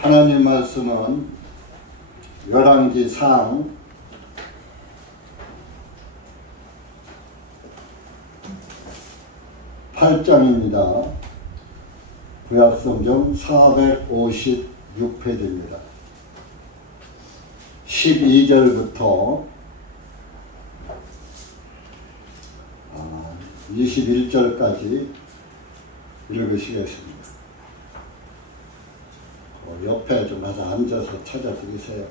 하나님 말씀은 열왕기상 8장입니다. 구약성경 456페이지입니다. 12절부터 21절까지 읽으시겠습니다. 옆에 좀 가서 앉아서 찾아드리세요.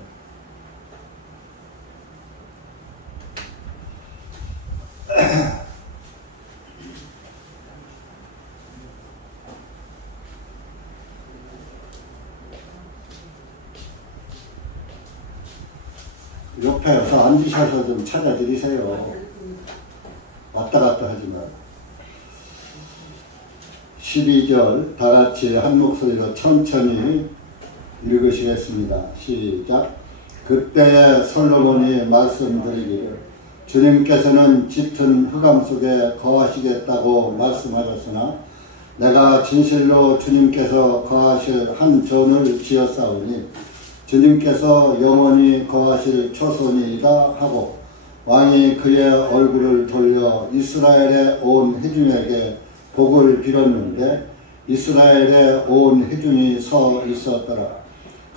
옆에 와서 앉으셔서 좀 찾아드리세요. 왔다 갔다 하지 마. 12절 다 같이 한 목소리로 천천히 읽으시겠습니다. 시작. 그때 솔로몬이 말씀드리기를 주님께서는 짙은 흑암 속에 거하시겠다고 말씀하셨으나 내가 진실로 주님께서 거하실 한 전을 지었사오니 주님께서 영원히 거하실 초소이다 하고 왕이 그의 얼굴을 돌려 이스라엘의 온 회중에게 복을 빌었는데 이스라엘의 온 회중이 서 있었더라.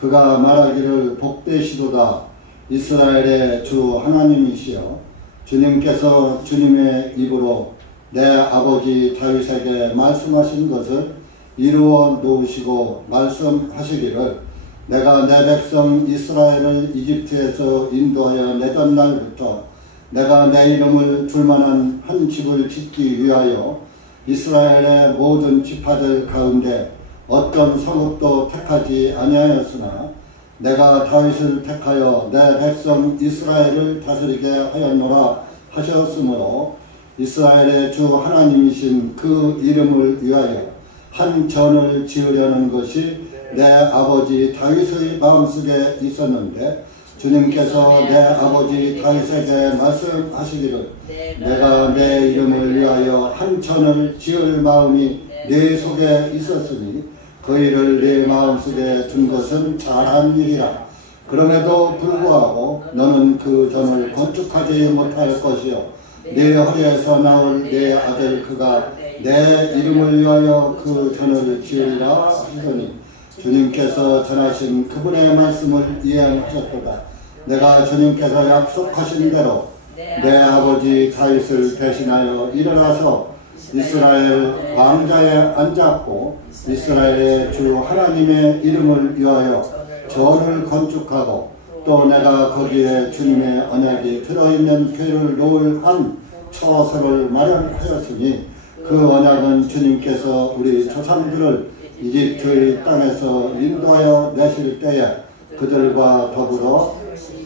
그가 말하기를 복되시도다. 이스라엘의 주 하나님이시여 주님께서 주님의 입으로 내 아버지 다윗에게 말씀하신 것을 이루어 놓으시고 말씀하시기를 내가 내 백성 이스라엘을 이집트에서 인도하여 내던 날부터 내가 내 이름을 줄만한 한 집을 짓기 위하여 이스라엘의 모든 지파들 가운데 어떤 성읍도 택하지 아니하였으나 내가 다윗을 택하여 내 백성 이스라엘을 다스리게 하였노라 하셨으므로 이스라엘의 주 하나님이신 그 이름을 위하여 한 전을 지으려는 것이 내 아버지 다윗의 마음속에 있었는데 주님께서 내 아버지 다윗에게 말씀하시기를 내가 내 이름을 위하여 한 전을 지을 마음이 내 속에 있었으니 그 일을 내 마음속에 둔 것은 잘한 일이라. 그럼에도 불구하고 너는 그 전을 건축하지 못할 것이요 내 허리에서 나올 내 아들 그가 내 이름을 위하여 그 전을 지으리라 하더니 주님께서 전하신 그분의 말씀을 이행하셨도다. 내가 주님께서 약속하신 대로 내 아버지 다윗을 대신하여 일어나서 이스라엘 왕자에 앉았고 이스라엘의 주 하나님의 이름을 위하여 전을 건축하고 또 내가 거기에 주님의 언약이 들어있는 궤를 놓을 한 처소를 마련하였으니 그 언약은 주님께서 우리 조상들을 이집트의 땅에서 인도하여 내실 때에 그들과 더불어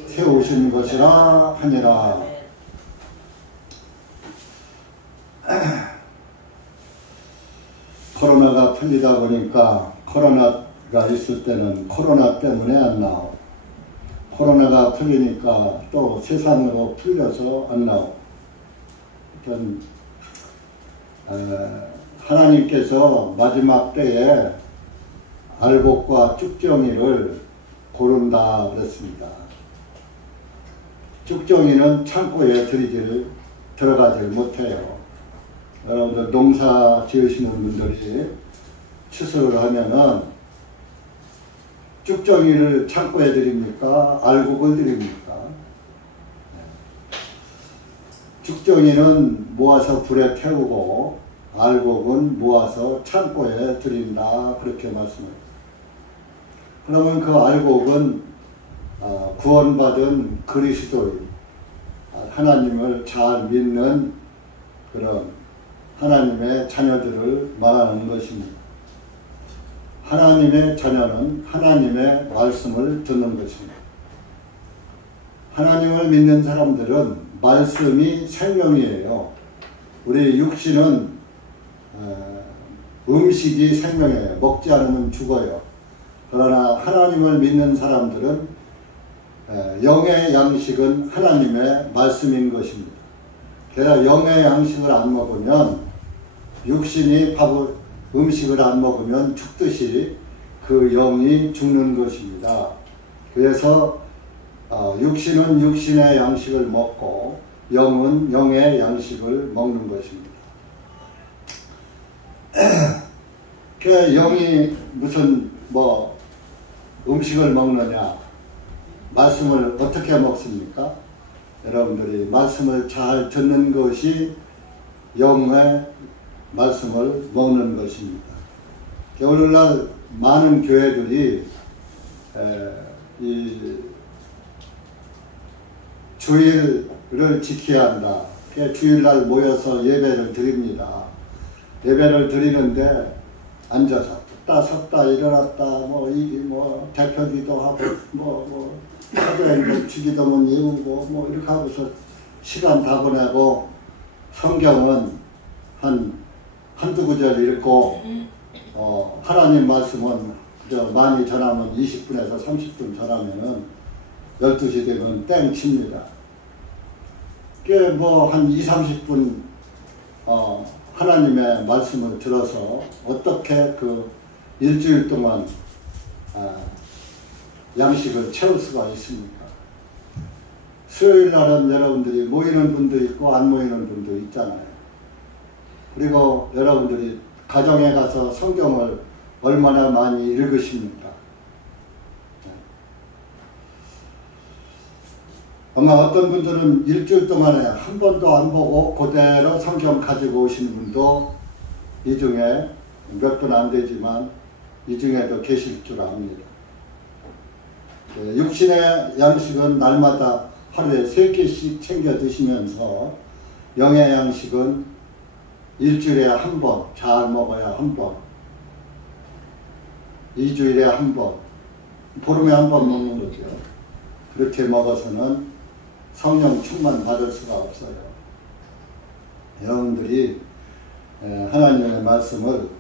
세우신 것이라 하니라. 코로나가 풀리다 보니까 코로나가 있을 때는 코로나 때문에 안 나오고 코로나가 풀리니까 또 세상으로 풀려서 안 나오고 하나님께서 마지막 때에 알곡과 쭉정이를 고른다 그랬습니다. 쭉정이는 창고에 들어가질 못해요. 여러분들 농사 지으시는 분들이 추수를 하면은 쭉정이를 창고에 드립니까? 알곡을 드립니까? 쭉정이는 모아서 불에 태우고 알곡은 모아서 창고에 드린다 그렇게 말씀합니다. 그러면 그 알곡은 구원받은 그리스도인 하나님을 잘 믿는 그런 하나님의 자녀들을 말하는 것입니다. 하나님의 자녀는 하나님의 말씀을 듣는 것입니다. 하나님을 믿는 사람들은 말씀이 생명이에요. 우리 육신은 음식이 생명이에요. 먹지 않으면 죽어요. 그러나 하나님을 믿는 사람들은 영의 양식은 하나님의 말씀인 것입니다. 게다가 영의 양식을 안 먹으면 육신이 음식을 안 먹으면 죽듯이 그 영이 죽는 것입니다. 그래서 육신은 육신의 양식을 먹고 영은 영의 양식을 먹는 것입니다. 그 영이 무슨 음식을 먹느냐, 말씀을 어떻게 먹습니까? 여러분들이 말씀을 잘 듣는 것이 영의 말씀을 먹는 것입니다. 오늘날 많은 교회들이 이 주일을 지켜야 한다. 주일날 모여서 예배를 드립니다. 예배를 드리는데 앉아서 섰다 일어났다 대표기도 하고 사도행전 주기도문 외우고 이렇게 하고서 시간 다 보내고 성경은 한두 구절 읽고 하나님 말씀은 그저 많이 전하면 20분에서 30분 전하면은 12시 되면 땡 칩니다. 그게 한 20-30분 하나님의 말씀을 들어서 어떻게 그 일주일 동안 양식을 채울 수가 있습니까? 수요일 날은 여러분들이 모이는 분도 있고 안 모이는 분도 있잖아요. 그리고 여러분들이 가정에 가서 성경을 얼마나 많이 읽으십니까? 아마 어떤 분들은 일주일 동안에 한 번도 안 보고 그대로 성경 가지고 오시는 분도 이 중에 몇 분 안 되지만 이 중에도 계실 줄 압니다. 육신의 양식은 날마다 하루에 3끼씩 챙겨 드시면서 영의 양식은 일주일에 한 번, 잘 먹어야 한 번, 2주일에 한 번, 보름에 한 번 먹는 거죠. 그렇게 먹어서는 성령 충만 받을 수가 없어요. 여러분들이 하나님의 말씀을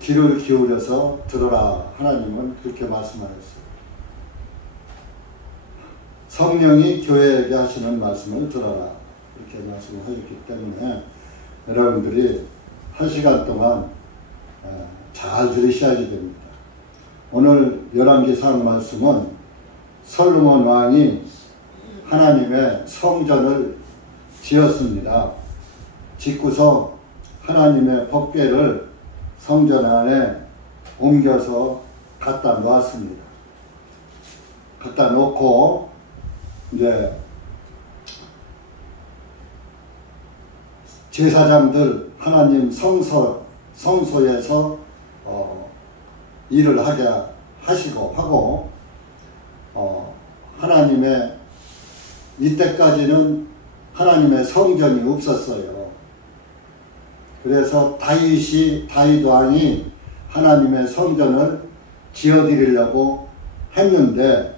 귀를 기울여서 들어라. 하나님은 그렇게 말씀하셨어요. 성령이 교회에게 하시는 말씀을 들어라. 그렇게 말씀을 하셨기 때문에 여러분들이 1시간 동안 잘 들으셔야 됩니다. 오늘 열왕기상 말씀은 솔로몬 왕이 하나님의 성전을 지었습니다. 짓고서 하나님의 법궤를 성전 안에 옮겨서 갖다 놓았습니다. 갖다 놓고 이제 제사장들 하나님 성소에서 일을 하게 하고 하나님의 이때까지는 하나님의 성전이 없었어요. 그래서 다윗 왕이 하나님의 성전을 지어드리려고 했는데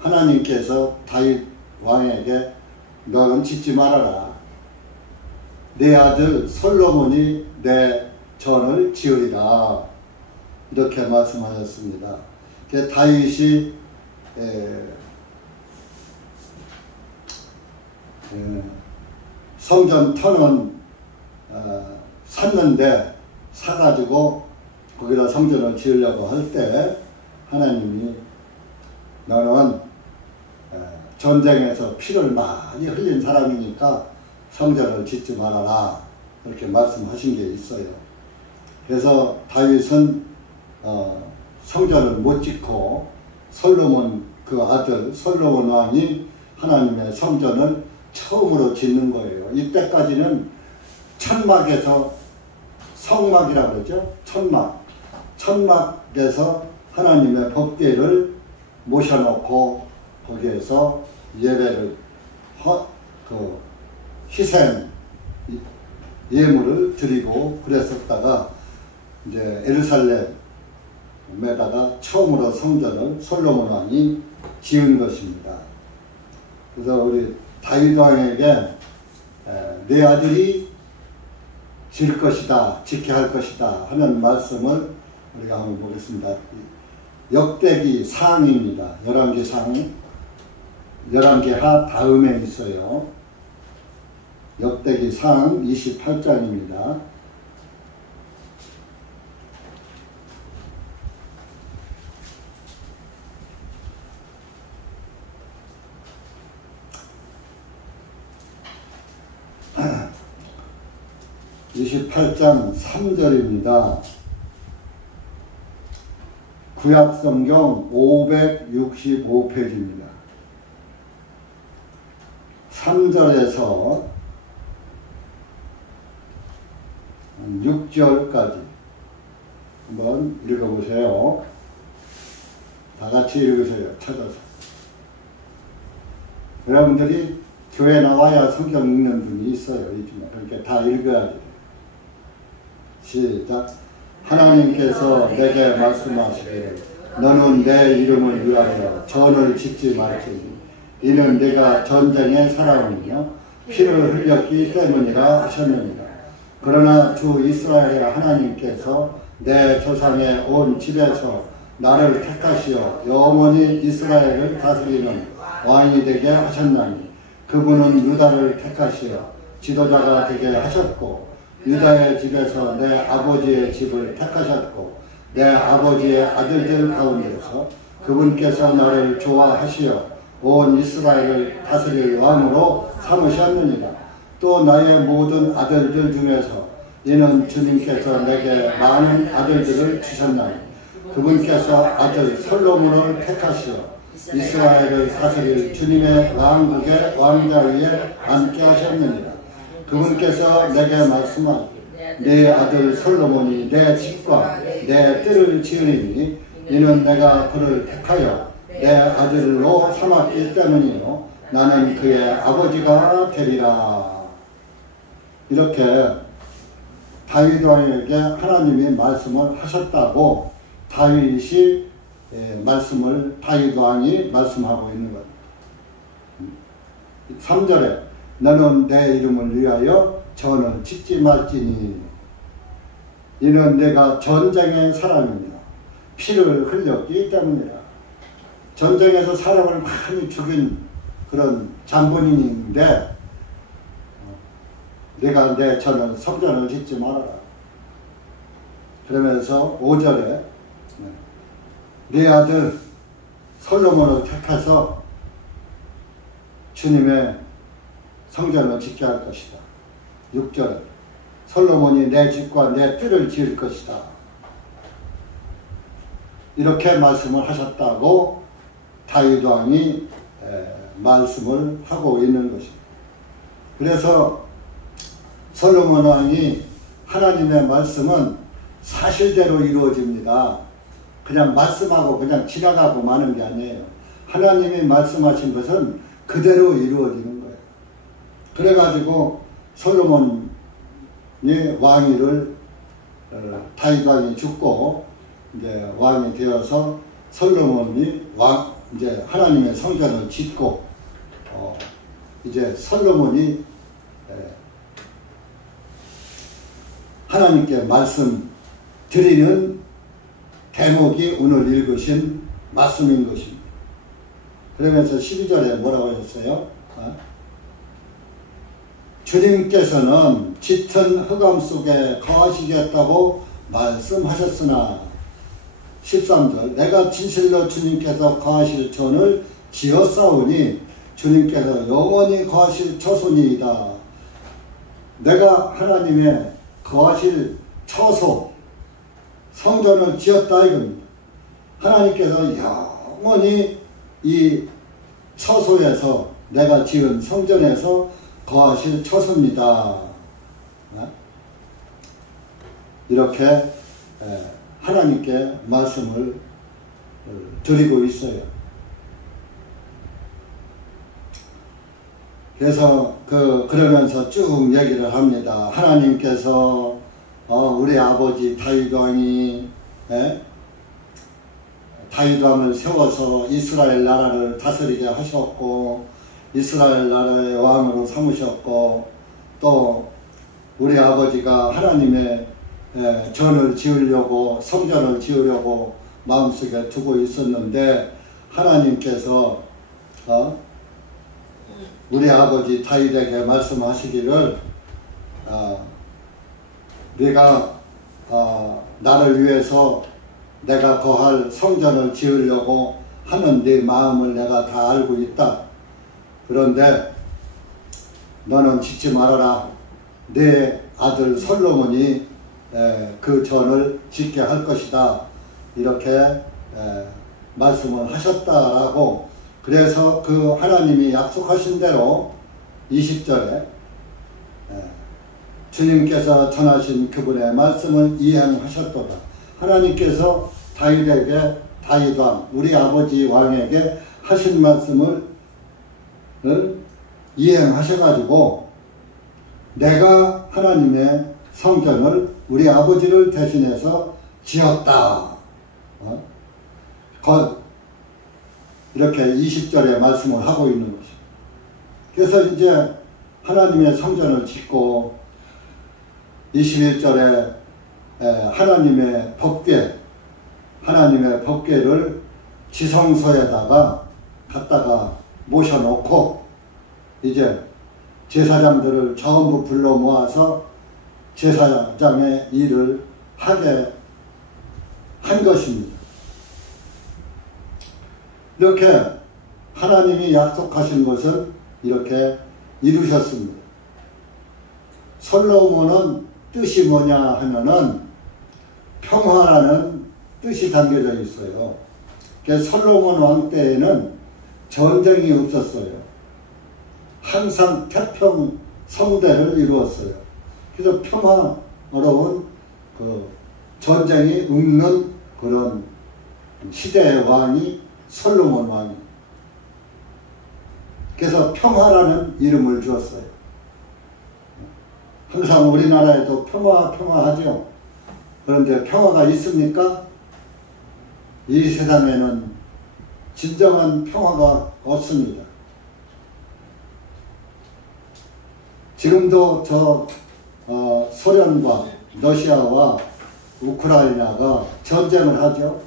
하나님께서 다윗 왕에게 너는 짓지 말아라. 내 아들 솔로몬이 내 전을 지으리라. 이렇게 말씀하셨습니다. 다윗이 성전 터는 샀는데 사가지고 거기다 성전을 지으려고 할 때 하나님이 너는 전쟁에서 피를 많이 흘린 사람이니까 성전을 짓지 말아라. 그렇게 말씀하신 게 있어요. 그래서 다윗은 성전을 못 짓고 솔로몬 그 아들 솔로몬 왕이 하나님의 성전을 처음으로 짓는 거예요. 이때까지는 천막에서 성막이라고 그러죠. 천막에서 하나님의 법궤를 모셔놓고 거기에서 예배를 희생 예물을 드리고 그랬었다가 이제 예루살렘에다가 처음으로 성전을 솔로몬 왕이 지은 것입니다. 그래서 우리 다윗 왕에게 내 아들이 질 것이다, 지켜야 할 것이다 하는 말씀을 우리가 한번 보겠습니다. 역대기 상입니다. 열왕기 상, 열왕기 하 다음에 있어요. 역대기 상 28장입니다. 28장 3절입니다. 구약성경 565페이지입니다. 3절에서 6절까지 한번 읽어보세요. 다 같이 읽으세요. 찾아서. 여러분들이 교회 나와야 성경 읽는 분이 있어요. 그러니까 다 읽어야 돼요. 시작. 하나님께서 내게 말씀하시기를 너는 내 이름을 위하여 전을 짓지 말지니 이는 내가 전쟁의 사람이며 피를 흘렸기 때문이라 하셨느니라. 그러나 주 이스라엘의 하나님께서 내 조상의 온 집에서 나를 택하시어 영원히 이스라엘을 다스리는 왕이 되게 하셨나니 그분은 유다를 택하시어 지도자가 되게 하셨고 유다의 집에서 내 아버지의 집을 택하셨고 내 아버지의 아들들 가운데서 그분께서 나를 좋아하시어 온 이스라엘을 다스릴 왕으로 삼으셨느니라. 또 나의 모든 아들들 중에서 이는 주님께서 내게 많은 아들들을 주셨나니 그분께서 아들 솔로몬을 택하시어 이스라엘을 다스릴 주님의 왕국의 왕자 위에 앉게 하셨느니라. 그분께서 내게 말씀하시기를 내 아들 솔로몬이 내 집과 내 뜰을 지으리니 이는 내가 그를 택하여 내 아들로 삼았기 때문이요 나는 그의 아버지가 되리라. 이렇게 다윗 왕에게 하나님이 말씀을 하셨다고 다윗이 다윗 왕이 말씀하고 있는 것. 3절에 너는 내 이름을 위하여 전을 짓지 말지니 이는 내가 전쟁의 사람이며 피를 흘렸기 때문이라. 전쟁에서 사람을 많이 죽인 그런 장본인인데 내가 내 전을 성전을 짓지 말아라. 그러면서 5절에 네 아들 솔로몬을 택해서 주님의 성전을 짓게 할 것이다. 6절에 솔로몬이 내 집과 내 뜰을 지을 것이다. 이렇게 말씀을 하셨다고 다윗 왕이 말씀을 하고 있는 것입니다. 그래서 솔로몬 왕이 하나님의 말씀은 사실대로 이루어집니다. 그냥 말씀하고 그냥 지나가고 마는 게 아니에요. 하나님이 말씀하신 것은 그대로 이루어지는 거예요. 그래가지고 솔로몬이 왕위를 다윗 왕이 죽고 이제 왕이 되어서 솔로몬이 이제 하나님의 성전을 짓고 이제 솔로몬이 하나님께 말씀 드리는 대목이 오늘 읽으신 말씀인 것입니다. 그러면서 12절에 뭐라고 했어요? 주님께서는 짙은 흑암 속에 거하시겠다고 말씀하셨으나 13절 내가 진실로 주님께서 거하실 전을 지었사오니 주님께서 영원히 거하실 처소니이다. 내가 하나님의 거하실 처소 성전을 지었다 이겁니다. 하나님께서 영원히 이 처소에서 내가 지은 성전에서 거하실 처소입니다. 이렇게 하나님께 말씀을 드리고 있어요. 그래서 그러면서 쭉 얘기를 합니다. 하나님께서 우리 아버지 다윗 왕이 다윗 왕을 세워서 이스라엘 나라를 다스리게 하셨고 이스라엘 나라의 왕으로 삼으셨고 또 우리 아버지가 하나님의 전을 지으려고 성전을 지으려고 마음속에 두고 있었는데 하나님께서 우리 아버지 다윗에게 말씀하시기를 네가 나를 위해서 내가 거할 성전을 지으려고 하는 네 마음을 내가 다 알고 있다. 그런데 너는 짓지 말아라. 내 아들 솔로몬이 그 전을 짓게 할 것이다. 이렇게 말씀을 하셨다라고. 그래서 그 하나님이 약속하신 대로 20절에 주님께서 전하신 그분의 말씀을 이행하셨도다. 하나님께서 다윗에게, 다윗왕, 우리 아버지 왕에게 하신 말씀을 이행하셔가지고 내가 하나님의 성전을 우리 아버지를 대신해서 지었다. 이렇게 20절에 말씀을 하고 있는 것입니다. 그래서 이제 하나님의 성전을 짓고 21절에 하나님의 법궤를 지성소에다가 갖다가 모셔놓고 이제 제사장들을 전부 불러 모아서 제사장의 일을 하게 한 것입니다. 이렇게 하나님이 약속하신 것을 이렇게 이루셨습니다. 솔로몬은 뜻이 뭐냐 하면은 평화라는 뜻이 담겨져 있어요. 그래서 솔로몬 왕 때에는 전쟁이 없었어요. 항상 태평 성대를 이루었어요. 그래서 평화로운 그 전쟁이 없는 그런 시대의 왕이 솔로몬 왕입니다. 그래서 평화라는 이름을 주었어요. 항상 우리나라에도 평화하죠. 그런데 평화가 있습니까? 이 세상에는 진정한 평화가 없습니다. 지금도 소련과 러시아와 우크라이나가 전쟁을 하죠.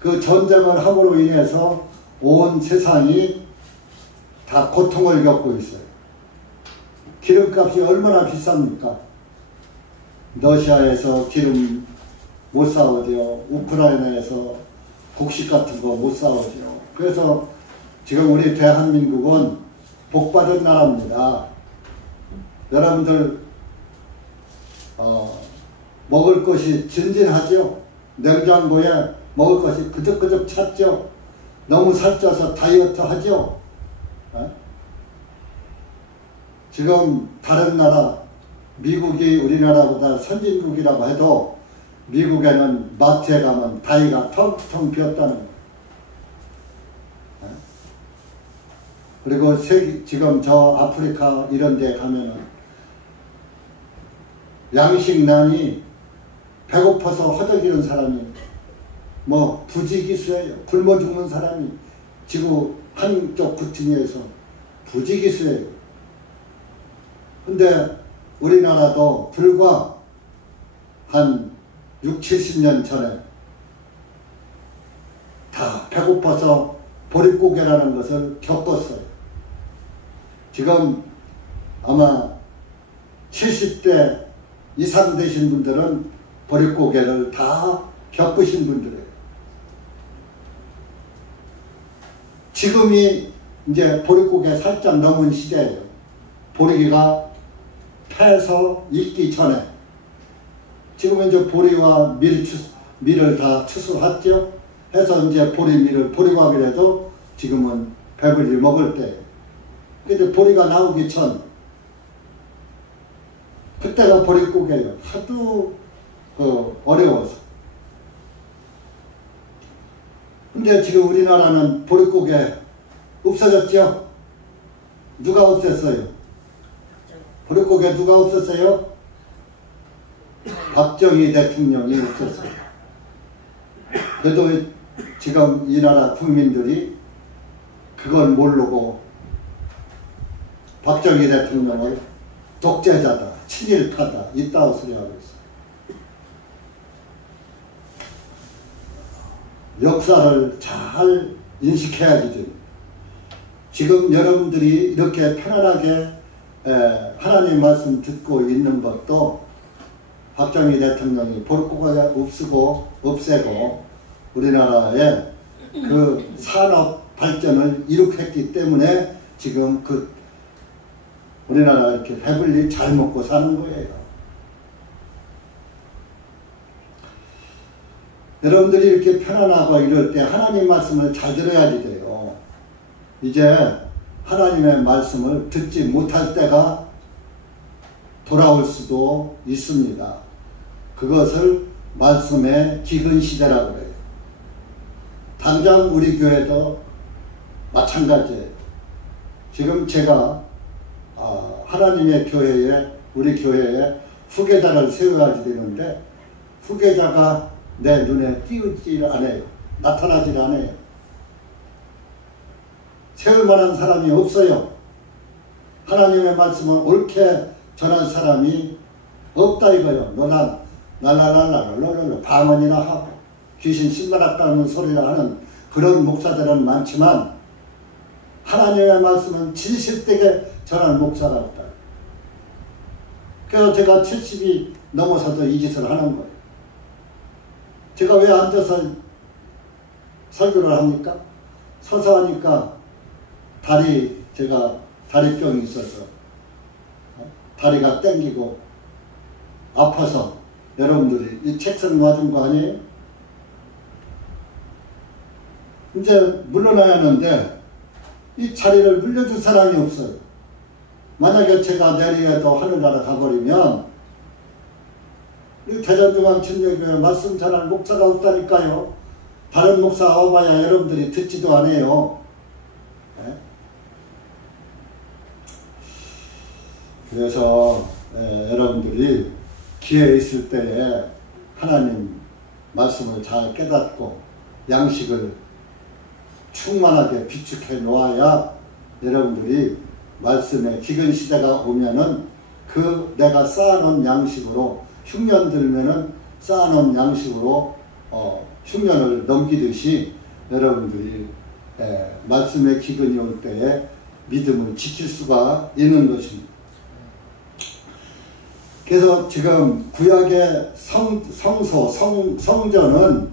그 전쟁을 함으로 인해서 온 세상이 다 고통을 겪고 있어요. 기름값이 얼마나 비쌉니까? 러시아에서 기름 못 사오죠. 우크라이나에서 곡식 같은 거 못 사오죠. 그래서 지금 우리 대한민국은 복받은 나라입니다. 여러분들 먹을 것이 진진하죠. 냉장고에 먹을 것이 그득그득 찼죠. 너무 살쪄서 다이어트 하죠. 지금 다른 나라, 미국이 우리나라보다 선진국이라고 해도 미국에는 마트에 가면 다리가 텅텅 비었다는 거예요. 그리고 지금 저 아프리카 이런 데 가면은 양식난이 배고파서 허덕이는 사람이 뭐 부지기수예요. 굶어 죽는 사람이 지구 한쪽 구팅에서 부지기수예요. 근데 우리나라도 불과 한 60, 70년 전에 다 배고파서 보릿고개라는 것을 겪었어요. 지금 아마 70대 이상 되신 분들은 보릿고개를 다 겪으신 분들이에요. 지금이 이제 보릿고개 살짝 넘은 시대예요. 보리기가 패서 익기 전에. 지금 이제 보리와 밀을 다 추수했죠. 해서 이제 보리밀을 보리밥이라도 지금은 배불리 먹을 때. 근데 보리가 나오기 전 그때가 보릿고개예요. 하도 어려워서. 근데 지금 우리나라는 보릿고개 없어졌죠? 누가 없앴어요? 보릿고개 누가 없었어요? 박정희 대통령이 없었어요. 그래도 지금 이 나라 국민들이 그걸 모르고 박정희 대통령을 독재자다, 친일파다, 이따위 소리 하고 있어요. 역사를 잘 인식해야지. 지금 여러분들이 이렇게 편안하게 하나님 말씀 듣고 있는 것도 박정희 대통령이 보릿고개 없애고 우리나라의 그 산업 발전을 이룩했기 때문에 지금 그 우리나라 이렇게 배불리 잘 먹고 사는 거예요. 여러분들이 이렇게 편안하고 이럴 때 하나님 말씀을 잘 들어야지 돼요. 이제 하나님의 말씀을 듣지 못할 때가 돌아올 수도 있습니다. 그것을 말씀의 기근 시대라고 해요. 당장 우리 교회도 마찬가지예요. 지금 제가 하나님의 교회에, 우리 교회에 후계자를 세워야지 되는데 후계자가 내 눈에 띄우질 않아요. 나타나질 않아요. 세울 만한 사람이 없어요. 하나님의 말씀을 옳게 전할 사람이 없다 이거요. 너나 랄랄랄랄랄랄랄 방언이나 하고 귀신 신바람 까는 소리나 하는 그런 목사들은 많지만 하나님의 말씀은 진실되게 전할 목사가 없다. 그래서 제가 70이 넘어서도 이 짓을 하는 거예요. 제가 왜 앉아서 설교를 합니까? 서서 하니까 제가 다리병이 있어서 다리가 땡기고 아파서 여러분들이 이 책상 놔준 거 아니에요? 이제 물러나야 하는데 이 자리를 물려줄 사람이 없어요. 만약에 제가 내일에도 하늘나라 가버리면 이 대전중앙침례교회 말씀 전할 목사가 없다니까요. 다른 목사 와봐야 여러분들이 듣지도 않아요. 네? 그래서 여러분들이 기회 있을 때에 하나님 말씀을 잘 깨닫고 양식을 충만하게 비축해 놓아야 여러분들이 말씀의 기근 시대가 오면은 그 내가 쌓아놓은 양식으로 흉년 들면은 쌓아놓은 양식으로 흉년을 넘기듯이 여러분들이 말씀의 기근이 올 때에 믿음을 지킬 수가 있는 것입니다. 그래서 지금 구약의 성전은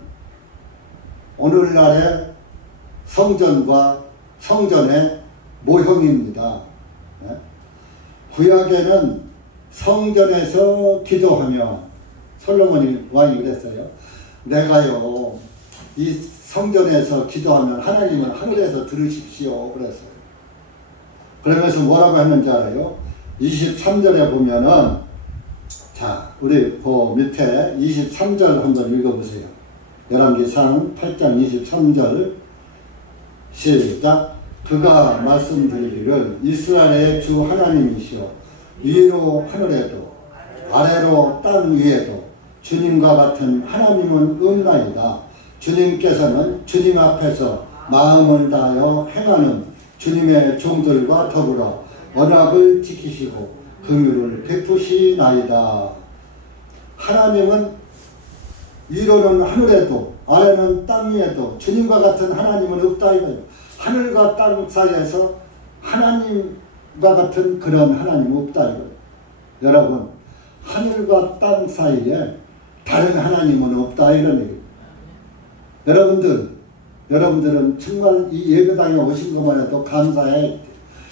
오늘날의 성전과 성전의 모형입니다. 구약에는 성전에서 기도하며 솔로몬이 왕이 그랬어요. 내가요 이 성전에서 기도하면 하나님은 하늘에서 들으십시오 그랬어요. 그러면서 뭐라고 했는지 알아요? 23절에 보면은 자 우리 그 밑에 23절 한번 읽어보세요. 열왕기상 8장 23절 시작. 그가 말씀드리기를 이스라엘의 주 하나님이시여 위로 하늘에도 아래로 땅 위에도 주님과 같은 하나님은 없나이다. 주님께서는 주님 앞에서 마음을 다하여 행하는 주님의 종들과 더불어 언약을 지키시고 긍휼을 베푸시나이다. 하나님은 위로는 하늘에도 아래는 땅 위에도 주님과 같은 하나님은 없다 이거예요. 하늘과 땅 사이에서 하나님과 같은 그런 하나님 없다 이거예요. 여러분 하늘과 땅 사이에 다른 하나님은 없다 이런 얘기예요. 여러분들은 정말 이 예배당에 오신 것만 해도 감사해.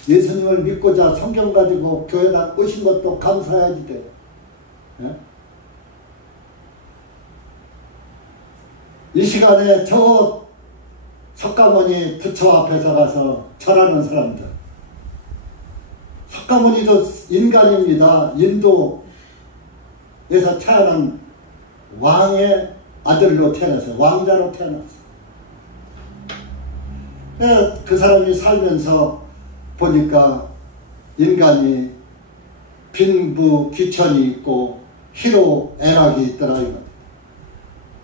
예수님을 믿고자 성경 가지고 교회당 오신 것도 감사해야지 돼요. 예? 이 시간에 저 석가모니 부처 앞에서 가서 절하는 사람들. 석가모니도 인간입니다. 인도에서 태어난 왕의 아들로 태어났어요. 왕자로 태어났어요. 그 사람이 살면서 보니까 인간이 빈부 귀천이 있고 희로 애락이 있더라 이거.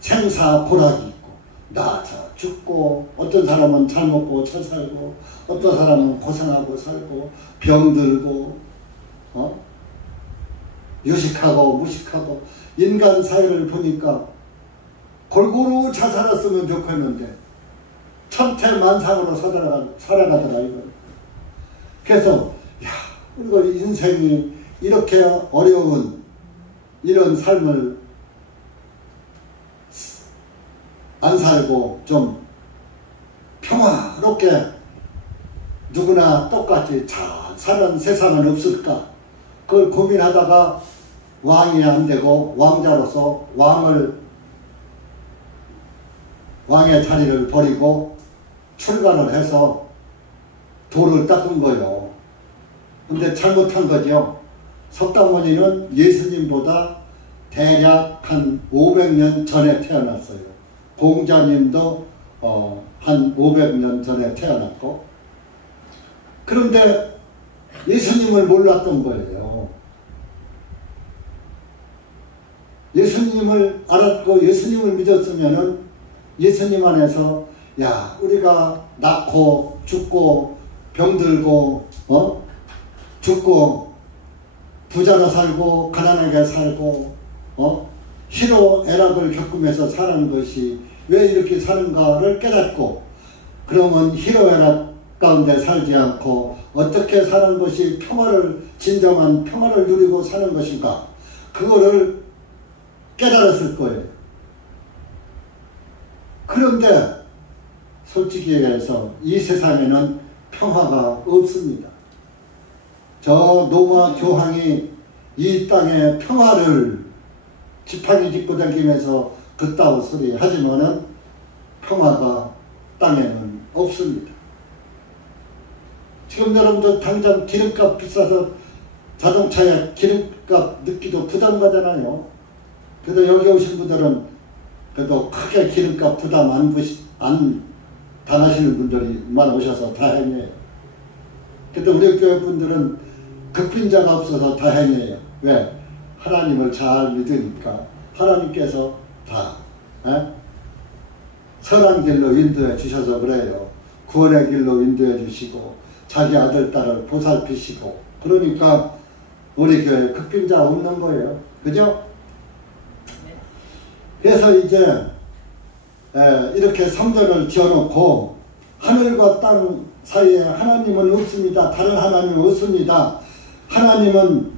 생사 보락이 있고 나서 죽고 어떤 사람은 잘 먹고 잘 살고 어떤 사람은 고생하고 살고 병들고 유식하고 무식하고 인간 사회를 보니까 골고루 잘 살았으면 좋겠는데 천태만상으로 살아가더라 이거. 그래서 야 우리가 인생이 이렇게 어려운 이런 삶을 안 살고 좀 평화롭게 누구나 똑같이 잘 사는 세상은 없을까? 그걸 고민하다가 왕이 안 되고 왕자로서 왕의 자리를 버리고 출가를 해서 도를 닦은 거예요. 근데 잘못한 거죠. 석가모니는 예수님보다 대략 한 500년 전에 태어났어요. 공자님도 한 500년 전에 태어났고, 그런데 예수님을 몰랐던 거예요. 예수님을 알았고 예수님을 믿었으면은 예수님 안에서 야, 우리가 낳고 죽고 병들고 죽고 부자로 살고 가난하게 살고 희로애락을 겪으면서 사는 것이 왜 이렇게 사는가를 깨닫고, 그러면 희로애락 가운데 살지 않고 어떻게 사는 것이 진정한 평화를 누리고 사는 것인가, 그거를 깨달았을 거예요. 그런데 솔직히 얘기해서 이 세상에는 평화가 없습니다. 저 노아 교황이 이 땅에 평화를 지팡이 짚고 다니면서 그따위 소리 하지만은 평화가 땅에는 없습니다. 지금 여러분들 당장 기름값 비싸서 자동차에 기름값 넣기도 부담가잖아요. 그래도 여기 오신 분들은 그래도 크게 기름값 부담 안 당하시는 분들이 오셔서 다행이에요. 그래도 우리 교회 분들은 극빈자가 없어서 다행이에요. 왜? 하나님을 잘 믿으니까 하나님께서 다 선한 길로 인도해 주셔서 그래요. 구원의 길로 인도해 주시고 자기 아들 딸을 보살피시고, 그러니까 우리 교회에 극빈자 없는 거예요. 그죠? 그래서 이제 이렇게 성전을 지어놓고 하늘과 땅 사이에 하나님은 없습니다. 다른 하나님은 없습니다. 하나님은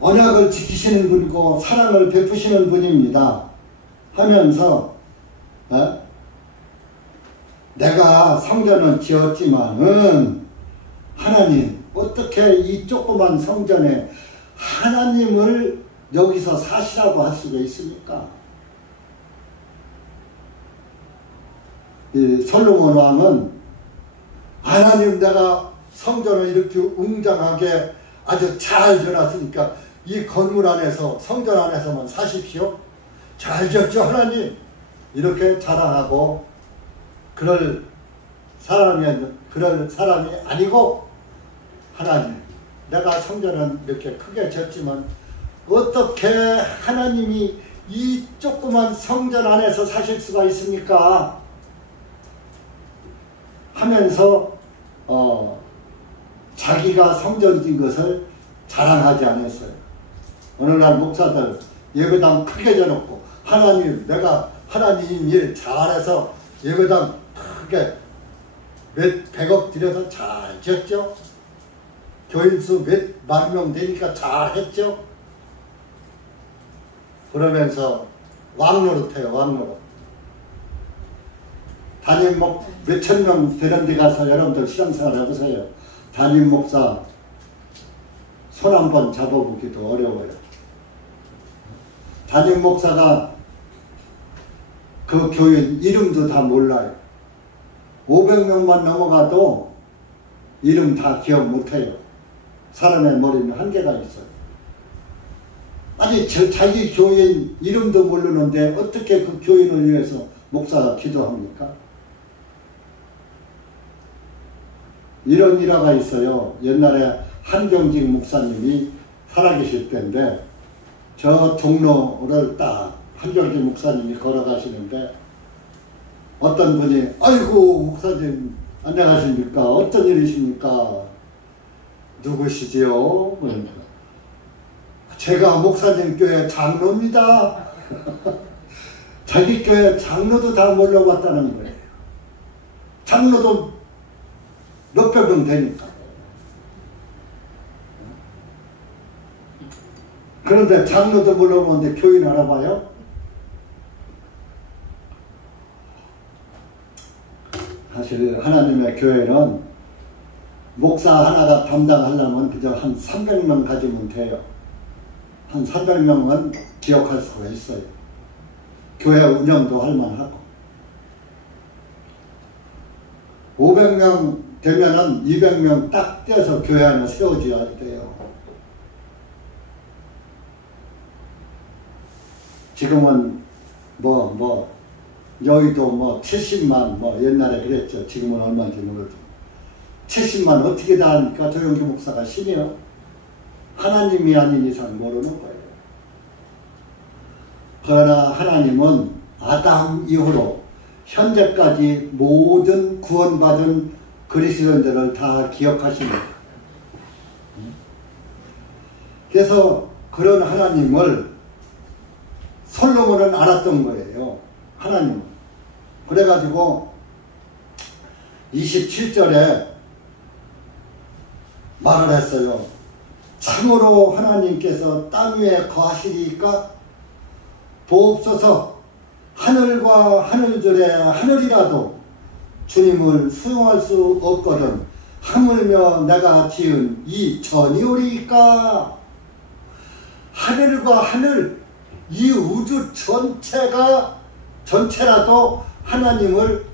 언약을 지키시는 분이고 사랑을 베푸시는 분입니다 하면서 내가 성전을 지었지만은 하나님, 어떻게 이 조그만 성전에 하나님을 여기서 사시라고 할 수가 있습니까? 이 솔로몬 왕은 하나님, 내가 성전을 이렇게 웅장하게 아주 잘 지어놨으니까 이 건물 안에서, 성전 안에서만 사십시오. 잘 지었죠 하나님? 이렇게 자랑하고 그럴 사람이 아니고, 하나님, 내가 성전은 이렇게 크게 지었지만 어떻게 하나님이 이 조그만 성전 안에서 사실 수가 있습니까? 하면서 자기가 성전 진 것을 자랑하지 않았어요. 어느 날 목사들 예배당 크게 져놓고, 하나님, 내가 하나님 일 잘해서 예배당 크게 몇 백억 들여서 잘 지었죠. 교인수 몇 만 명 되니까 잘 했죠. 그러면서 왕노릇해요. 왕노릇. 담임 몇천 명 되는 데 가서 여러분들 신앙생활 해보세요. 담임 목사 손 한 번 잡아보기도 어려워요. 담임 목사가 그 교인 이름도 다 몰라요. 500명만 넘어가도 이름 다 기억 못해요. 사람의 머리는 한계가 있어요. 아니, 자기 교인 이름도 모르는데 어떻게 그 교인을 위해서 목사가 기도합니까? 이런 일화가 있어요. 옛날에 한경직 목사님이 살아계실 때인데, 저 종로를 딱 한경직 목사님이 걸어가시는데 어떤 분이, 아이고 목사님 안녕하십니까? 어떤 일이십니까? 누구시지요? 제가 목사님 교회 장로입니다. 자기 교회 장로도 다 몰려봤다는 거예요. 장로도 몇백 명 되니까. 그런데 장로도 몰려보는데 교인 알아봐요? 사실 하나님의 교회는 목사 하나가 담당하려면 그저 한 300명 가지면 돼요. 한 300명은 기억할 수가 있어요. 교회 운영도 할 만하고. 500명 되면은 200명 딱 떼어서 교회 하나 세워줘야 돼요. 지금은 여의도 70만 옛날에 그랬죠. 지금은 얼마인지 모르죠. 70만 어떻게 다 합니까? 조영기 목사가 신이요? 하나님이 아닌 이상 모르는 거예요. 그러나 하나님은 아담 이후로 현재까지 모든 구원받은 그리스도인들을 다 기억하십니다. 그래서 그런 하나님을 솔로몬은 알았던 거예요. 하나님. 그래가지고 27절에 말을 했어요. 참으로 하나님께서 땅 위에 거하시리까? 보옵소서. 하늘과 하늘들의 하늘이라도 주님을 수용할 수 없거든 하물며 내가 지은 이 전이오리까? 하늘과 하늘, 이 우주 전체라도 하나님을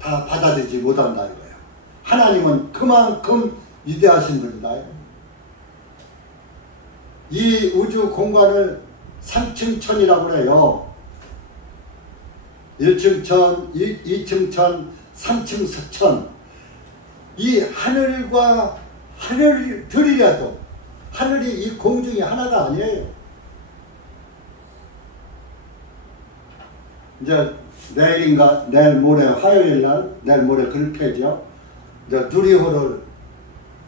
다 받아들이지 못한다 이거예요. 하나님은 그만큼 위대하신 분이다. 이 우주 공간을 3층 천이라고 그래요. 1층 천, 2층 천, 3층 천. 이 하늘과 하늘들이라도 하늘이 이 공중이 하나가 아니에요. 이제 내일 모레 화요일날 내일 모레 그렇게죠. 이제 누리호를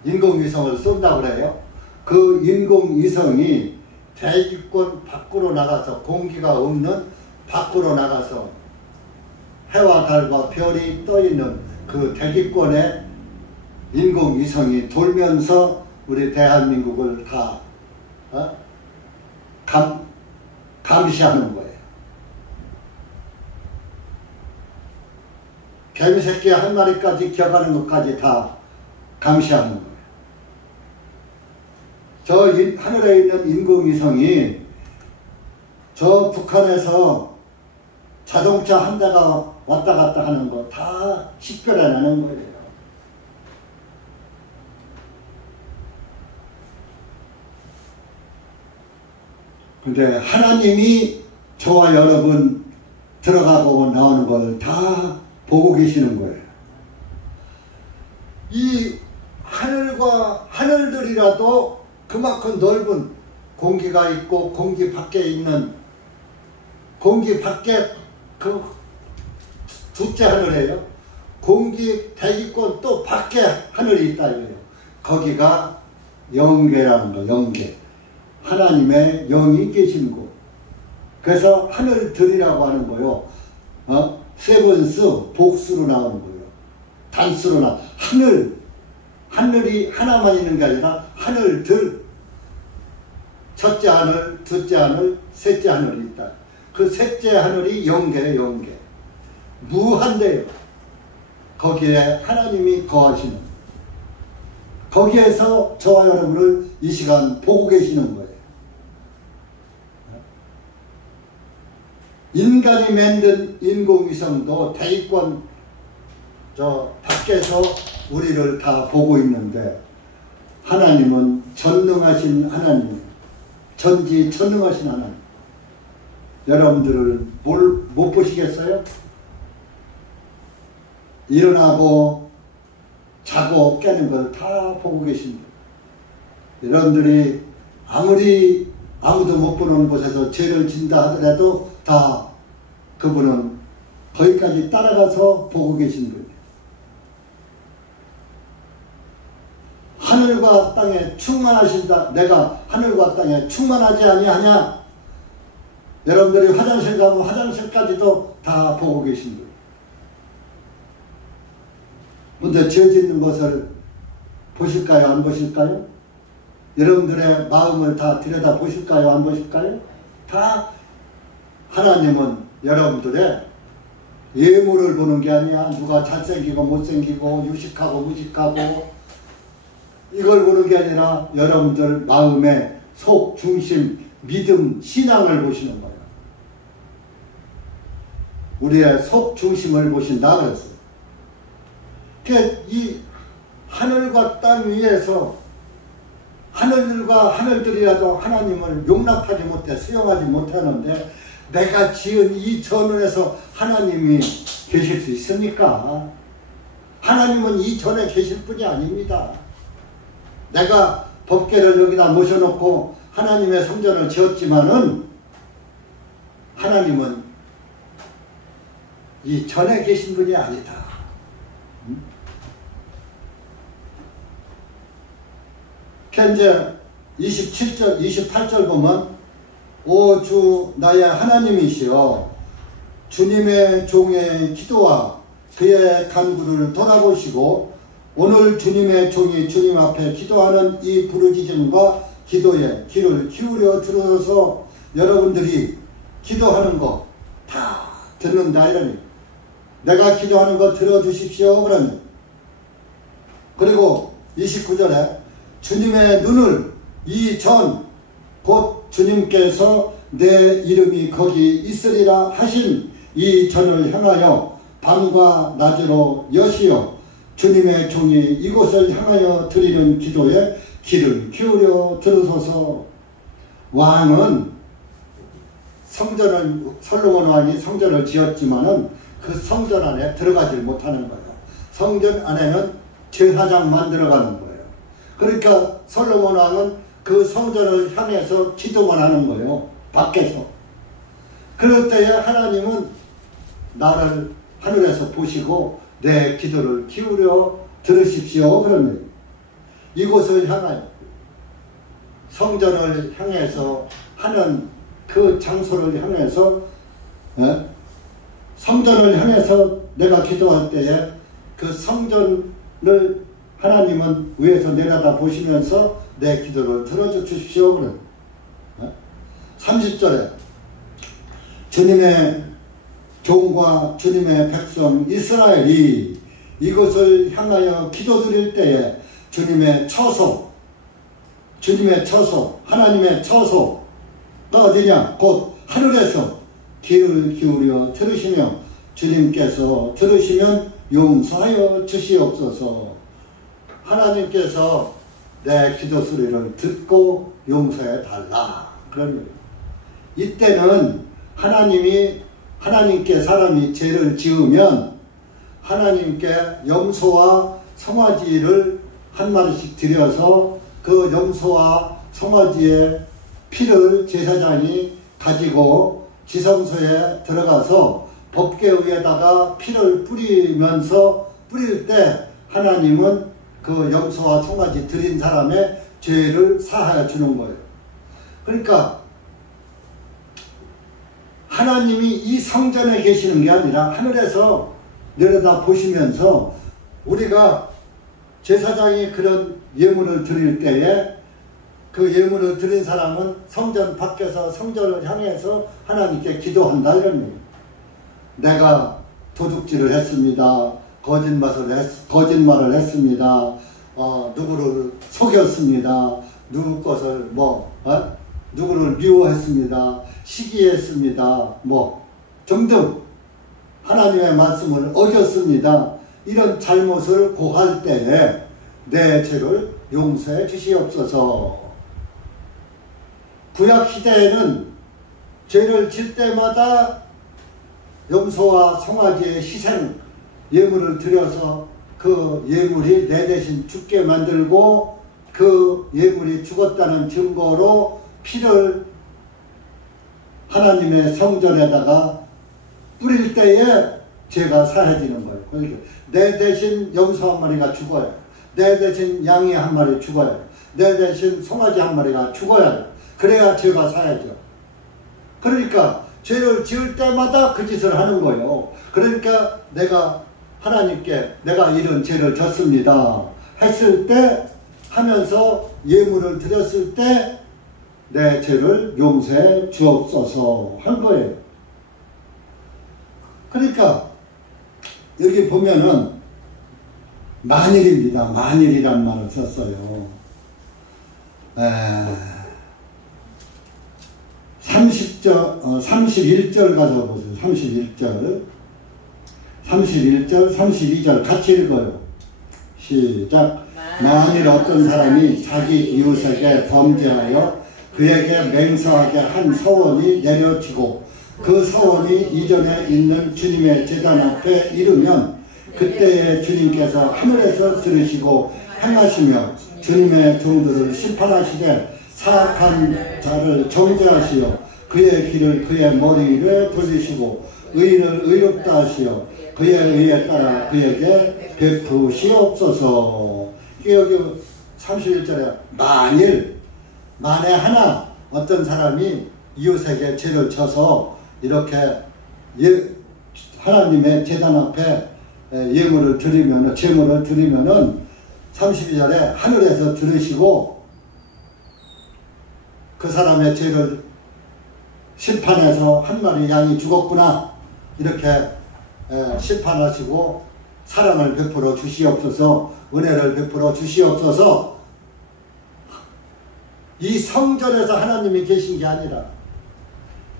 인공위성을 쏜다고 그래요. 그 인공위성이 대기권 밖으로 나가서 공기가 없는 밖으로 나가서 해와 달과 별이 떠있는 그 대기권에 인공위성이 돌면서 우리 대한민국을 다 감시하는 거예요. 개미새끼 한 마리까지 기어가는 것까지 다 감시하는 거예요. 저 하늘에 있는 인공위성이 저 북한에서 자동차 한 대가 왔다 갔다 하는 거 다 식별해내는 거예요. 근데 하나님이 저와 여러분 들어가고 나오는 걸 다 보고 계시는 거예요. 이 하늘과 하늘들이라도 그만큼 넓은 공기가 있고 공기 밖에 있는 공기 밖에 그 둘째 하늘이에요. 공기 대기권 또 밖에 하늘이 있다 이거예요. 거기가 영계라는 거, 영계. 하나님의 영이 계신 곳. 그래서 하늘들이라고 하는 거요. 세번수 복수로 나오는 거예요. 단수로 하늘이 하나만 있는 게 아니라 하늘들. 첫째 하늘, 둘째 하늘, 셋째 하늘이 있다. 그 셋째 하늘이 영계예요, 영계. 무한대요. 거기에 하나님이 거하시는. 거기에서 저와 여러분을 이 시간 보고 계시는 거예요. 인간이 만든 인공위성도 대기권 저 밖에서 우리를 다 보고 있는데 하나님은 전능하신 하나님, 전지전능하신 하나님. 여러분들을 못 보시겠어요? 일어나고 자고 깨는 걸 다 보고 계십니다. 여러분들이 아무리 아무도 못 보는 곳에서 죄를 진다 하더라도 다 그분은 거기까지 따라가서 보고 계신 분이에요. 하늘과 땅에 충만하신다. 내가 하늘과 땅에 충만하지 아니하냐? 여러분들이 화장실 가면 화장실까지도 다 보고 계신 분이에요. 근데 죄 짓는 것을 보실까요? 안 보실까요? 여러분들의 마음을 다 들여다 보실까요? 안 보실까요? 다 하나님은 여러분들의 예물을 보는 게 아니야. 누가 잘생기고 못생기고 유식하고 무식하고 이걸 보는 게 아니라 여러분들 마음의 속, 중심, 믿음, 신앙을 보시는 거예요. 우리의 속 중심을 보신다 그랬어요. 그러니까 이 하늘과 땅 위에서 하늘과 하늘들이라도 하나님을 용납하지 못해 수용하지 못하는데 내가 지은 이 전원에서 하나님이 계실 수 있습니까? 하나님은 이 전에 계실 분이 아닙니다. 내가 법궤를 여기다 모셔놓고 하나님의 성전을 지었지만은 하나님은 이 전에 계신 분이 아니다. 현재 27절, 28절 보면 오 주 나의 하나님이시여 주님의 종의 기도와 그의 간구를 돌아보시고 오늘 주님의 종이 주님 앞에 기도하는 이 부르짖음과 기도에 귀를 기울여 들어서 여러분들이 기도하는 거 다 듣는다 이러니 내가 기도하는 거 들어주십시오 그러니 그리고 29절에 주님의 눈을 이 전 곧 주님께서 내 이름이 거기 있으리라 하신 이 전을 향하여 밤과 낮으로 여시어 주님의 종이 이곳을 향하여 드리는 기도에 귀를 기울여 들으소서. 왕은 성전을 솔로몬 왕이 성전을 지었지만은 그 성전 안에 들어가질 못하는 거예요. 성전 안에는 제사장만 들어가는 거예요. 그러니까 솔로몬 왕은 그 성전을 향해서 기도만 하는 거예요. 밖에서. 그럴 때에 하나님은 나를 하늘에서 보시고 내 기도를 기울여 들으십시오. 그러면 이곳을 향하여 성전을 향해서 하는 그 장소를 향해서 성전을 향해서 내가 기도할 때에 그 성전을 하나님은 위에서 내려다 보시면서 내 기도를 들어주십시오. 그래. 30절에 주님의 종과 주님의 백성 이스라엘이 이곳을 향하여 기도드릴 때에 주님의 처소, 하나님의 처소가 어디냐? 곧 하늘에서 귀를 기울여 들으시며 주님께서 들으시면 용서하여 주시옵소서. 하나님께서 내 기도 소리를 듣고 용서해 달라. 그런 이때는 하나님께 사람이 죄를 지으면 하나님께 염소와 송아지를 한 마리씩 드려서 그 염소와 송아지의 피를 제사장이 가지고 지성소에 들어가서 법궤 위에다가 피를 뿌릴 때 하나님은 그 염소와 송아지 드린 사람의 죄를 사하여 주는 거예요. 그러니까 하나님이 이 성전에 계시는 게 아니라 하늘에서 내려다 보시면서 우리가 제사장이 그런 예물을 드릴 때에 그 예물을 드린 사람은 성전 밖에서 성전을 향해서 하나님께 기도한다 이런 얘기예요. 내가 도둑질을 했습니다. 거짓말을 했습니다. 누구를 속였습니다. 누구 것을 누구를 미워했습니다. 시기했습니다. 등등 하나님의 말씀을 어겼습니다. 이런 잘못을 고할 때에 내 죄를 용서해 주시옵소서. 구약 시대에는 죄를 질 때마다 염소와 송아지의 희생 예물을 드려서 그 예물이 내 대신 죽게 만들고 그 예물이 죽었다는 증거로 피를 하나님의 성전에다가 뿌릴 때에 죄가 사해지는 거예요. 그러니까 내 대신 염소 한 마리가 죽어요. 내 대신 양이 한 마리 죽어요. 내 대신 송아지 한 마리가 죽어야 그래야 죄가 사해져. 그러니까 죄를 지을 때마다 그 짓을 하는 거예요. 그러니까 내가 하나님께 내가 이런 죄를 졌습니다 했을 때 하면서 예물을 드렸을 때 내 죄를 용서해 주옵소서 한 거예요. 그러니까 여기 보면은 만일입니다. 만일이란 말을 썼어요. 31절 가서 보세요. 31절, 32절 같이 읽어요. 시작. 만일 어떤 사람이 자기 이웃에게 범죄하여 그에게 맹세하게 한 서원이 내려지고 그 서원이 이전에 있는 주님의 제단 앞에 이르면 그때에 주님께서 하늘에서 들으시고 행하시며 주님의 종들을 심판하시되 사악한 자를 정죄하시어 그의 길을 그의 머리 위에 돌리시고 의인을 의롭다 하시어 그의 의에 따라 그에게 베푸시옵소서. 여기 31절에 만에 하나 어떤 사람이 이웃에게 죄를 져서 이렇게 하나님의 제단 앞에 예물을 드리면, 제물을 드리면은 32절에 하늘에서 들으시고 그 사람의 죄를 심판해서 한 마리 양이 죽었구나 이렇게 심판하시고 사랑을 베풀어 주시옵소서, 은혜를 베풀어 주시옵소서. 이 성전에서 하나님이 계신 게 아니라,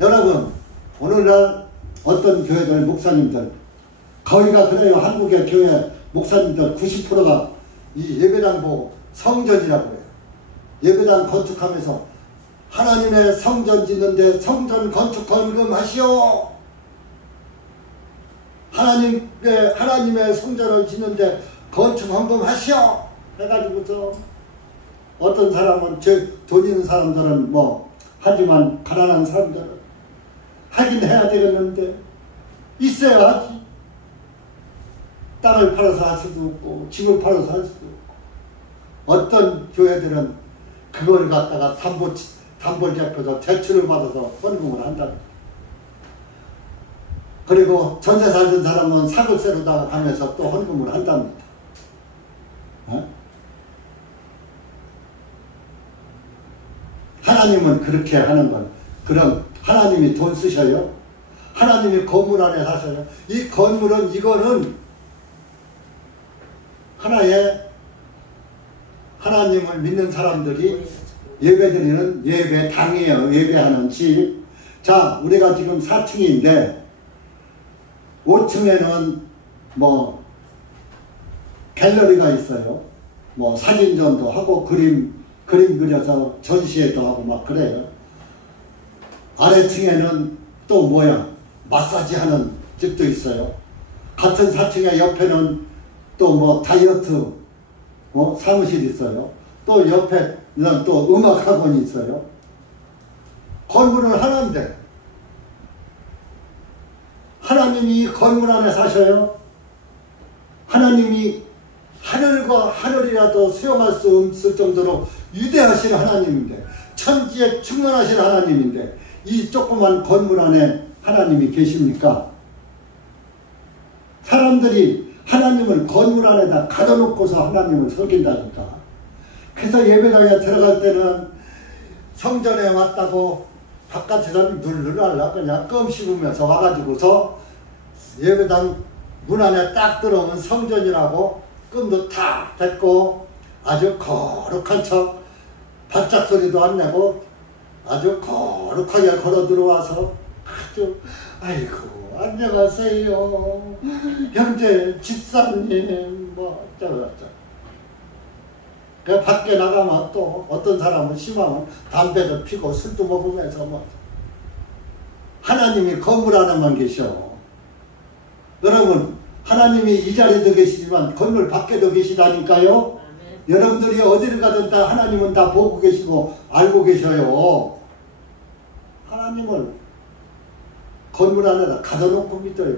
여러분 오늘날 어떤 교회들 목사님들 거의가 그래요. 한국의 교회 목사님들 90%가 이 예배당 보고 성전이라고 해요. 예배당 건축하면서 하나님의 성전 짓는데 성전 건축 헌금 하시오. 하나님의 성전을 짓는데 건축 헌금 하시오. 해가지고서 어떤 사람은 돈 있는 사람들은 뭐 하지만 가난한 사람들은 하긴 해야 되겠는데 있어야 하지. 땅을 팔아서 할 수도 없고 집을 팔아서 할 수도 없고, 어떤 교회들은 그걸 갖다가 담보를 잡혀서 대출을 받아서 헌금을 한다. 그리고 전세 살던 사람은 사글세로다가 가면서 또 헌금을 한답니다. 하나님은 그렇게 하는 건, 그럼 하나님이 돈 쓰셔요? 하나님이 건물 안에 사셔요? 이 건물은, 이거는 하나의 하나님을 믿는 사람들이 예배드리는 예배당이에요. 예배하는 집. 자, 우리가 지금 4층인데 5층에는 뭐 갤러리가 있어요. 뭐 사진전도 하고 그림 그려서 전시회도 하고 막 그래요. 아래층에는 또 뭐야, 마사지 하는 집도 있어요. 같은 4층에 옆에는 또 뭐 다이어트 사무실 있어요. 또 옆에는 또 음악학원이 있어요. 건물은 하나인데 하나님이 이 건물 안에 사셔요? 하나님이 하늘과 하늘이라도 수용할 수 없을 정도로 위대하신 하나님인데, 천지에 충만하신 하나님인데 이 조그만 건물 안에 하나님이 계십니까? 사람들이 하나님을 건물 안에다 가둬놓고서 하나님을 섬긴다니까. 그래서 예배당에 들어갈 때는 성전에 왔다고 바깥에서 눌러라 그냥 껌 씹으면서 와가지고서 예배당 문 안에 딱 들어오면 성전이라고 껌도 탁 뱉고 아주 거룩한 척 발작 소리도 안 내고 아주 거룩하게 걸어 들어와서 아주 아이고 안녕하세요 형제 집사님 뭐 어쩌고저쩌고. 그 밖에 나가면 또 어떤 사람은 심하면 담배도 피고 술도 먹으면서 뭐. 하나님이 건물 안에만 계셔. 여러분 하나님이 이 자리에도 계시지만 건물 밖에도 계시다니까요. 여러분들이 어디를 가든 다 하나님은 다 보고 계시고 알고 계셔요. 하나님을 건물 안에다 가둬놓고 믿어요.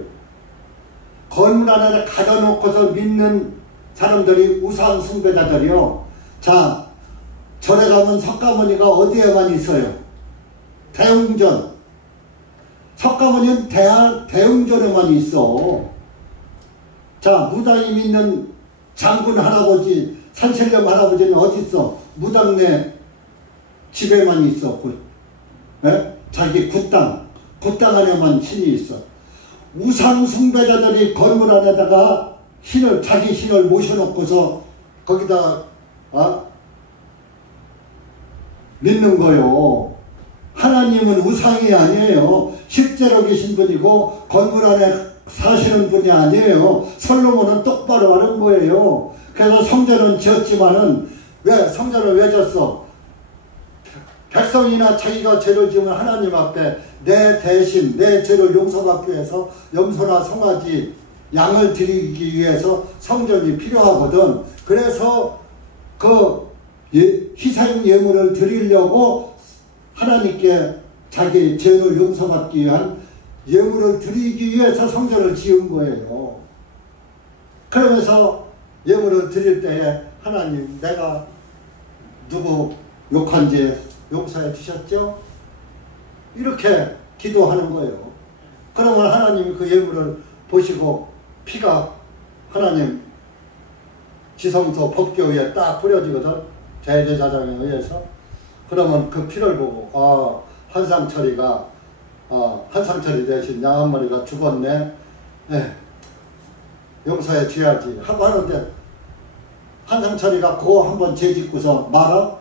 건물 안에다 가둬놓고서 믿는 사람들이 우상 숭배자들이요. 자, 절에 가면 석가모니가 어디에만 있어요? 대웅전. 석가모니는 대웅전에만 있어. 자, 무당이 믿는 장군 할아버지, 산신령 할아버지는 어디 있어? 무당네 집에만 있어. 자기 굿당 안에만 신이 있어. 우상 숭배자들이 건물 안에다가 자기 신을 모셔놓고서 거기다 믿는 거요. 하나님은 우상이 아니에요. 실제로 계신 분이고 건물 안에 사시는 분이 아니에요. 솔로몬은 똑바로 하는 거예요. 그래서 성전은 지었지만은 왜 성전을 왜 졌어? 백성이나 자기가 죄를 지으면 하나님 앞에 내 대신 내 죄를 용서받기 위해서 염소나 송아지 양을 드리기 위해서 성전이 필요하거든. 그래서 그 희생 예물을 드리려고 하나님께 자기 죄를 용서받기 위한 예물을 드리기 위해서 성전을 지은 거예요. 그러면서 예물을 드릴 때에 하나님, 내가 누구 욕한 죄 용서해 주셨죠? 이렇게 기도하는 거예요. 그러면 하나님이 그 예물을 보시고 피가 하나님 지성소 법궤에 딱 뿌려지거든. 대제사장에 의해서. 그러면 그 피를 보고 한상철이가 한상철이 대신 양 한 마리가 죽었네. 용서해 줘야지 하고 하는데 한상철이가 고 한번 죄 짓고서 말아?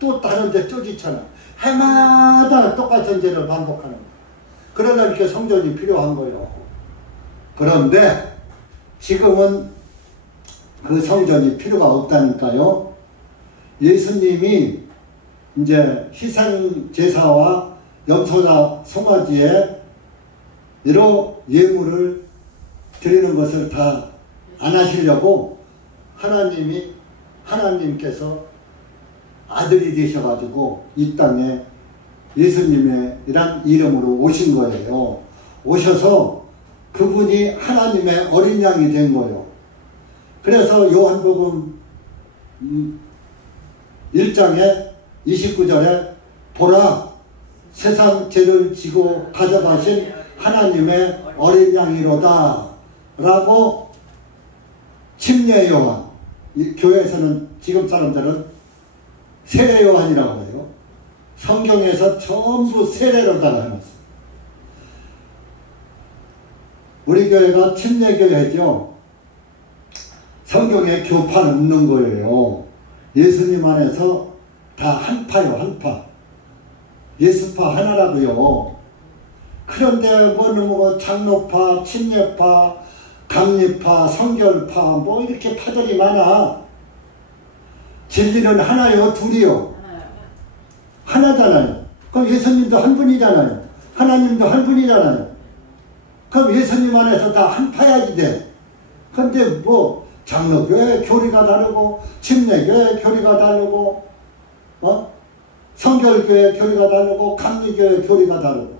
또 다른 데 쪼지잖아. 해마다 똑같은 죄를 반복하는 거야. 그러다 이렇게 성전이 필요한 거예요. 그런데 지금은 그 성전이 필요가 없다니까요. 예수님이 이제 희생 제사와 염소나 송아지에 여러 예물을 드리는 것을 다 안 하시려고 하나님께서 아들이 되셔가지고 이 땅에 예수님이란 이름으로 오신 거예요. 오셔서 그분이 하나님의 어린 양이 된 거예요. 그래서 요한복음 1장에 29절에 보라, 세상 죄를 지고 가져가신 하나님의 어린 양이로다 라고 침례 요한, 교회에서는 지금 사람들은 세례 요한이라고 해요. 성경에서 전부 세례로다가 해놨어요. 우리 교회가 침례교회죠. 성경에 교파는 없는 거예요. 예수님 안에서 다 한파요, 한파. 예수파 하나라고요. 그런데 뭐 장로파, 침례파, 감리파, 성결파 뭐 이렇게 파들이 많아. 진리는 하나요, 둘이요? 하나잖아요. 그럼 예수님도 한 분이잖아요. 하나님도 한 분이잖아요. 그럼 예수님 안에서 다 한파야지 돼. 근데 뭐 장로교회 교리가 다르고 침례교회 교리가 다르고 성결교회 교리가 다르고 감리교회 교리가 다르고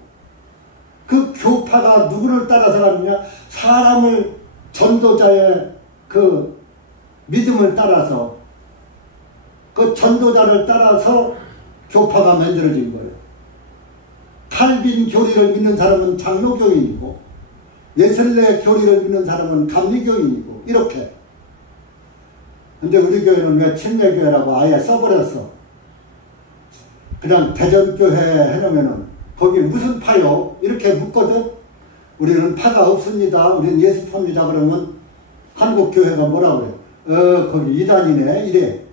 그 교파가 누구를 따라서 가느냐? 사람을 전도자의 그 믿음을 따라서 그 전도자를 따라서 교파가 만들어진 거예요. 칼빈 교리를 믿는 사람은 장로교인이고 웨슬레 교리를 믿는 사람은 감리교인이고 이렇게. 근데 우리 교회는 왜 침례교회라고 아예 써버렸어. 그냥 대전교회 해놓으면은 거기 무슨 파요? 이렇게 묻거든. 우리는 파가 없습니다. 우리는 예수파입니다. 그러면 한국교회가 뭐라 그래요? 거기 이단이네 이래.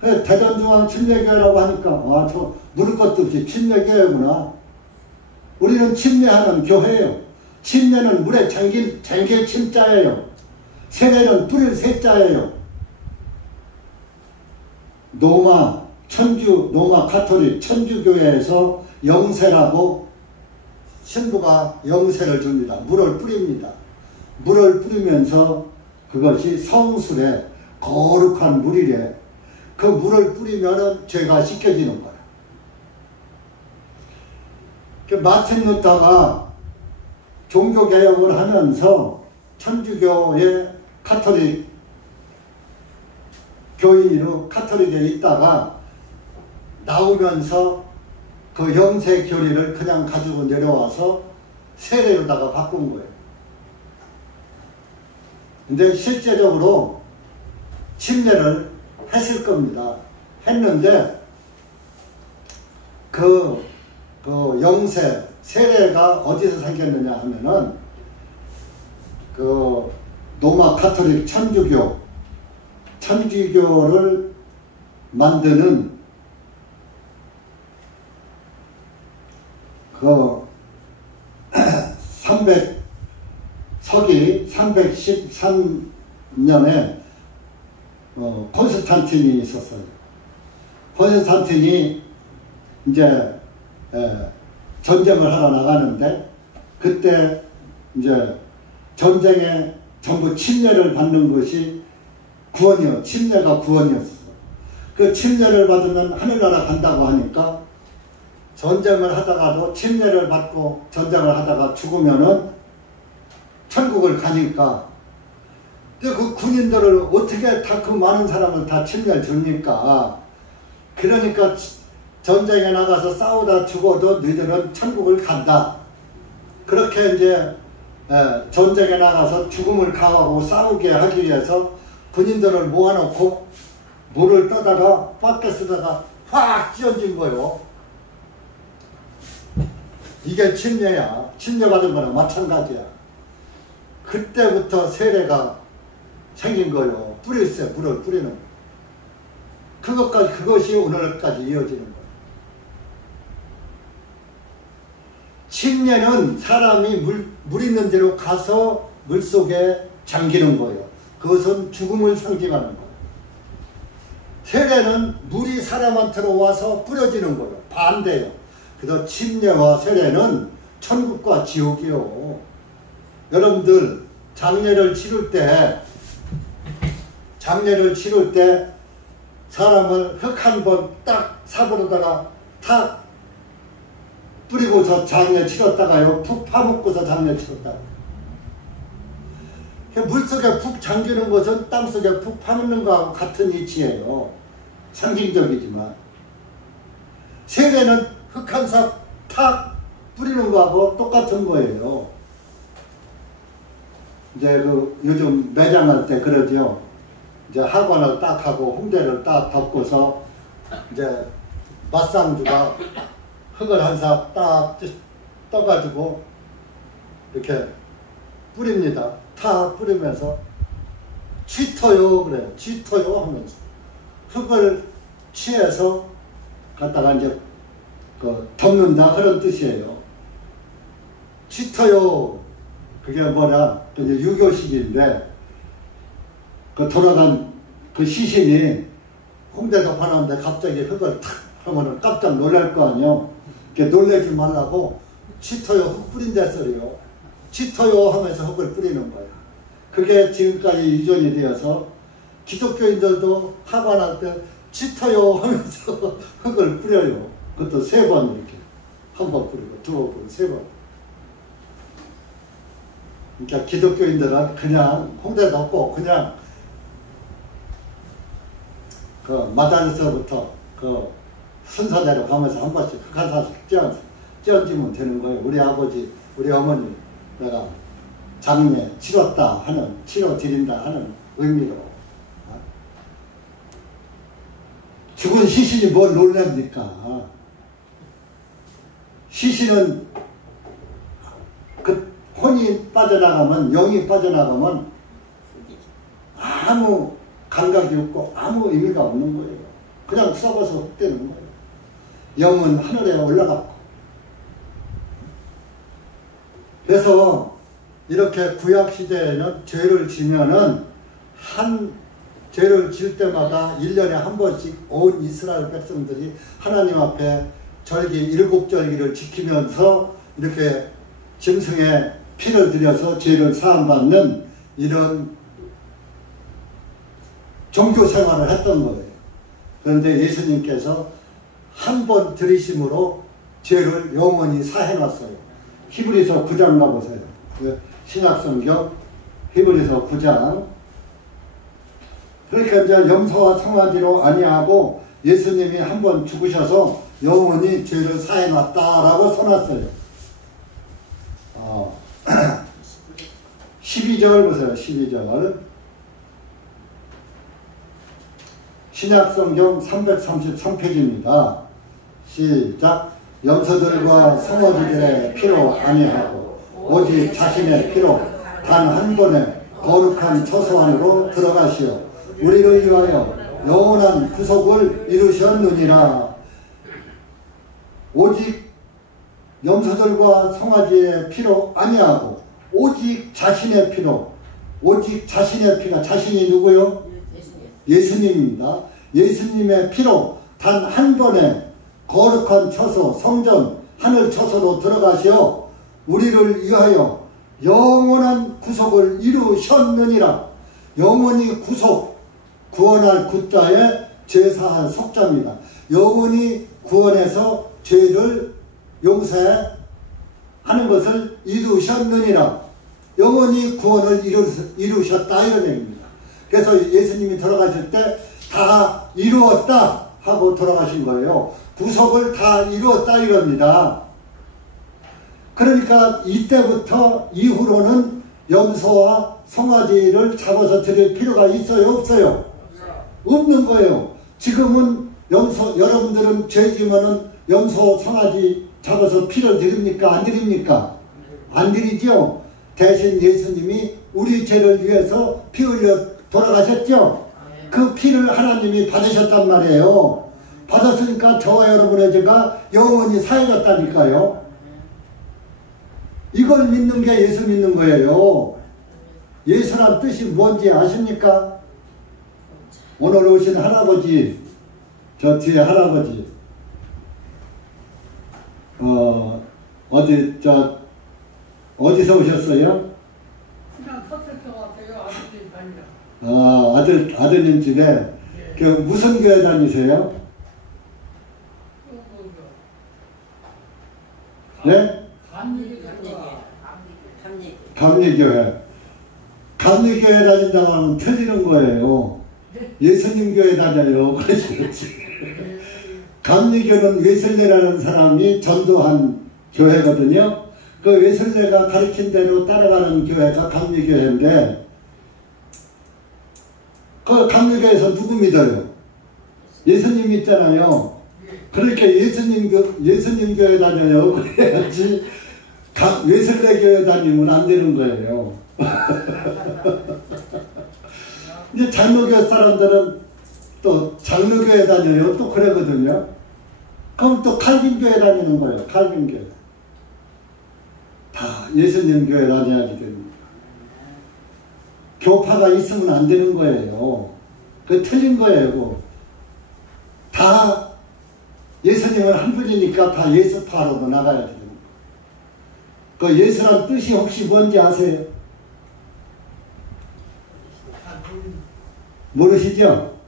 대전중앙 침례교회라고 하니까 저 물을 것도 없이 침례교회구나. 우리는 침례하는 교회예요. 침례는 물에 잠길 침자예요. 세례는 뿌릴 세자예요. 로마 가톨릭 천주교회에서 영세라고 신부가 영세를 줍니다. 물을 뿌립니다. 물을 뿌리면서 그것이 성술에 거룩한 물이래. 그 물을 뿌리면은 죄가 씻겨지는 거야. 마틴 루터가 종교개혁을 하면서 천주교의 카톨릭 교인으로 카톨릭에 있다가 나오면서 그 영세 교리를 그냥 가지고 내려와서 세례로다가 바꾼 거예요. 근데 실제적으로 침례를 했을 겁니다. 했는데 그 영세 세례가 어디서 생겼느냐 하면은 그 로마 가톨릭 천주교를 만드는 그 서기 313년에 콘스탄틴이 있었어요. 콘스탄틴이 이제 전쟁을 하러 나가는데, 그때 이제 전쟁에 전부 침례를 받는 것이 침례가 구원이었어. 그 침례를 받으면 하늘나라 간다고 하니까, 전쟁을 하다가도 침례를 받고 전쟁을 하다가 죽으면은 천국을 가니까, 근데 그 군인들을 어떻게 다 그 많은 사람을 다 침례를 줍니까? 그러니까 전쟁에 나가서 싸우다 죽어도 너희들은 천국을 간다. 그렇게 이제 전쟁에 나가서 죽음을 각오하고 싸우게 하기 위해서 군인들을 모아놓고 물을 떠다가 밖에 쓰다가 확 찌어진 거예요. 이게 침례야. 침례받은 거나 마찬가지야. 그때부터 세례가 생긴 거예요. 뿌릴새, 물을 뿌리는 거. 그것이 오늘까지 이어지는 거예요. 침례는 사람이 물 있는 데로 가서 물속에 잠기는 거예요. 그것은 죽음을 상징하는 거예요. 세례는 물이 사람한테로 와서 뿌려지는 거예요. 반대예요. 그래서 침례와 세례는 천국과 지옥이요. 여러분들 장례를 치를 때 사람을 흙 한 번 딱 사부로다가 탁 뿌리고서 장례 치렀다가요, 푹 파묻고서 장례 치렀다. 물속에 푹 잠기는 것은 땅속에 푹 파묻는 거하고 같은 이치예요. 상징적이지만. 세례는 흙 한 삽 탁 뿌리는 거하고 똑같은 거예요. 이제 요즘 매장할 때 그러죠. 이제 학원을 딱 하고 홍대를 딱 덮고서 이제 맞상주가 흙을 한 삽 딱 떠가지고 이렇게 뿌립니다. 다 뿌리면서 쥐터요 그래요. 쥐터요 하면서 흙을 취해서 갖다가 이제 덮는다 그런 뜻이에요. 쥐터요 그게 뭐냐, 이제 유교식인데 돌아간 그 시신이 홍대도 파는데 갑자기 흙을 탁 하면은 깜짝 놀랄 거 아니에요. 이렇게 놀래지 말라고 쥐터요 흙 뿌린다 소리요. 쥐터요 하면서 흙을 뿌리는 거예요. 그게 지금까지 유전이 되어서 기독교인들도 하관할 때 쥐터요 하면서 흙을 뿌려요. 그것도 3번 이렇게. 한 번 뿌리고, 2번 뿌리고, 3번. 그러니까 기독교인들은 그냥 홍대도 없고 그냥 그 마단에서부터 그 순서대로 가면서 한 번씩 흙 한 사씩 찌어지면 되는 거예요. 우리 아버지, 우리 어머니 내가 장례 치렀다 하는, 치러 드린다 하는 의미로. 죽은 시신이 뭘 놀랍니까? 시신은 그 혼이 빠져나가면, 영이 빠져나가면 아무 감각이 없고 아무 의미가 없는 거예요. 그냥 썩어서 헛되는 거예요. 영은 하늘에 올라갔고. 그래서 이렇게 구약시대에는 죄를 지면은 죄를 질 때마다 1년에 한 번씩 온 이스라엘 백성들이 하나님 앞에 절기 7절기를 지키면서 이렇게 짐승의 피를 들여서 죄를 사함받는 이런 종교 생활을 했던 거예요. 그런데 예수님께서 한 번 들이심으로 죄를 영원히 사해놨어요. 히브리서 9장 가보세요. 신약성경 히브리서 9장. 그러니까 이제 염소와 송아지로 아니하고 예수님이 한 번 죽으셔서 영원히 죄를 사해놨다라고 써놨어요. 12절 보세요. 12절. 신약성경 333페이지입니다. 시작. 염소들과 송아지들의 피로 아니하고 오직 자신의 피로 단 한 번에 거룩한 처소 안으로 들어가시어 우리를 위하여 영원한 구속을 이루셨느니라. 오직 염소들과 송아지의 피로 아니하고 오직 자신의 피로, 오직 자신의 피가, 자신이 누구요? 예수님입니다. 예수님의 피로 단 한 번에 거룩한 처소, 성전, 하늘 처소로 들어가시어 우리를 위하여 영원한 구속을 이루셨느니라. 영원히 구속, 구원할 구자에 제사할 속자입니다. 영원히 구원해서 죄를 용서하는 것을 이루셨느니라. 영원히 구원을 이루셨다 이런 얘기입니다. 그래서 예수님이 돌아가실 때 다 이루었다 하고 돌아가신 거예요. 구속을 다 이루었다 이럽니다. 그러니까 이때부터 이후로는 염소와 송아지를 잡아서 드릴 필요가 있어요? 없어요? 없는 거예요. 지금은 여러분들은 죄 지면은 염소, 송아지 잡아서 피를 드립니까? 안 드립니까? 안 드리죠? 대신 예수님이 우리 죄를 위해서 피 흘려 돌아가셨죠? 그 피를 하나님이 받으셨단 말이에요. 받았으니까 저와 여러분의 죄가 영원히 사해졌다니까요. 이걸 믿는 게 예수 믿는 거예요. 예수란 뜻이 뭔지 아십니까? 오늘 오신 할아버지, 저 뒤에 할아버지, 어디서 오셨어요? 그냥 서울서 왔어요. 아버님 아니라. 아드님 집에. 예. 그 무슨 교회 다니세요? 네? 감리교회. 감리교회 다닌다고 하면 틀리는 거예요. 예수님 교회 다녀요. 그렇지. 감리교는 웨슬레라는 사람이 전도한 교회거든요. 그 웨슬레가 가르친 대로 따라가는 교회가 감리교회인데, 그 감리교회에서 누구 믿어요? 예수님 믿잖아요. 그러니까 예수님 교회 다녀요. 그래야지 웨슬레 교회 다니면 안 되는 거예요. 이제 장로교 사람들은 또 장로교회 다녀요. 또 그러거든요. 그럼 또 칼빈교회 다니는 거예요. 칼빈교회. 다 예수님 교회 다녀야지 됩니다. 교파가 있으면 안 되는 거예요. 그 틀린 거예요. 다 예수님은 한 분이니까 다 예수파로도 나가야 됩니다. 그 예수란 뜻이 혹시 뭔지 아세요? 모르시죠?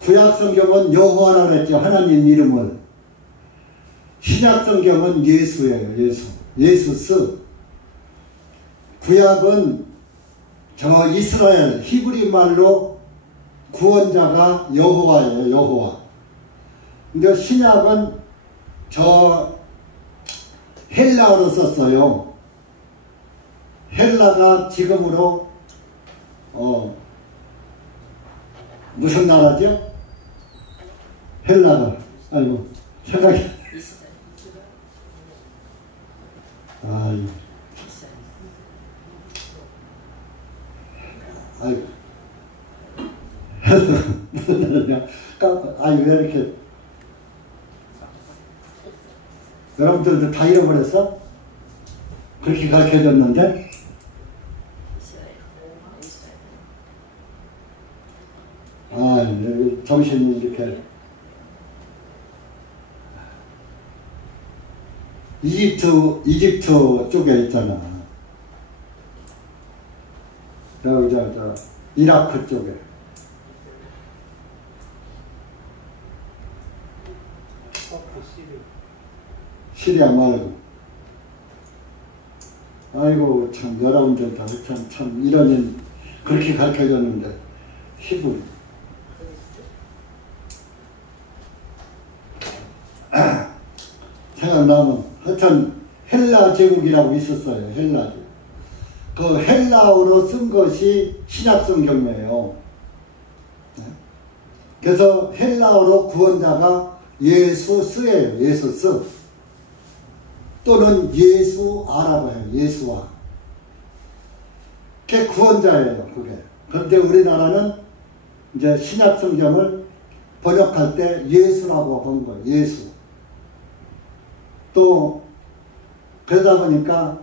구약성경은 여호와라고 그랬죠. 하나님 이름을. 신약성경은 예수예요. 예수스. 구약은 저 이스라엘 히브리 말로 구원자가 여호와예요. 여호와. 근데 신약은 저 헬라어로 썼어요. 헬라가 지금으로 무슨 나라죠? 헬라가 아이고 생각이 아이고 무슨 나라냐? 왜 이렇게 여러분들도 다 잃어버렸어? 그렇게 가르쳐줬는데? 정신이 이렇게 이집트 쪽에 있잖아. 저 이라크 쪽에. 시리아 말고. 아이고 참 여러분들 다 참 이런 그렇게 가르쳐줬는데 히브리. 생각나면 하여튼 헬라 제국이라고 있었어요. 헬라 제국. 그 헬라어로 쓴 것이 신약성경이에요. 그래서 헬라어로 구원자가 예수스예요. 예수스. 또는 예수아라고 해요. 예수아. 그게 구원자예요, 그게. 그런데 우리나라는 이제 신약 성경을 번역할 때 예수라고 본 거예요, 예수. 또, 그러다 보니까,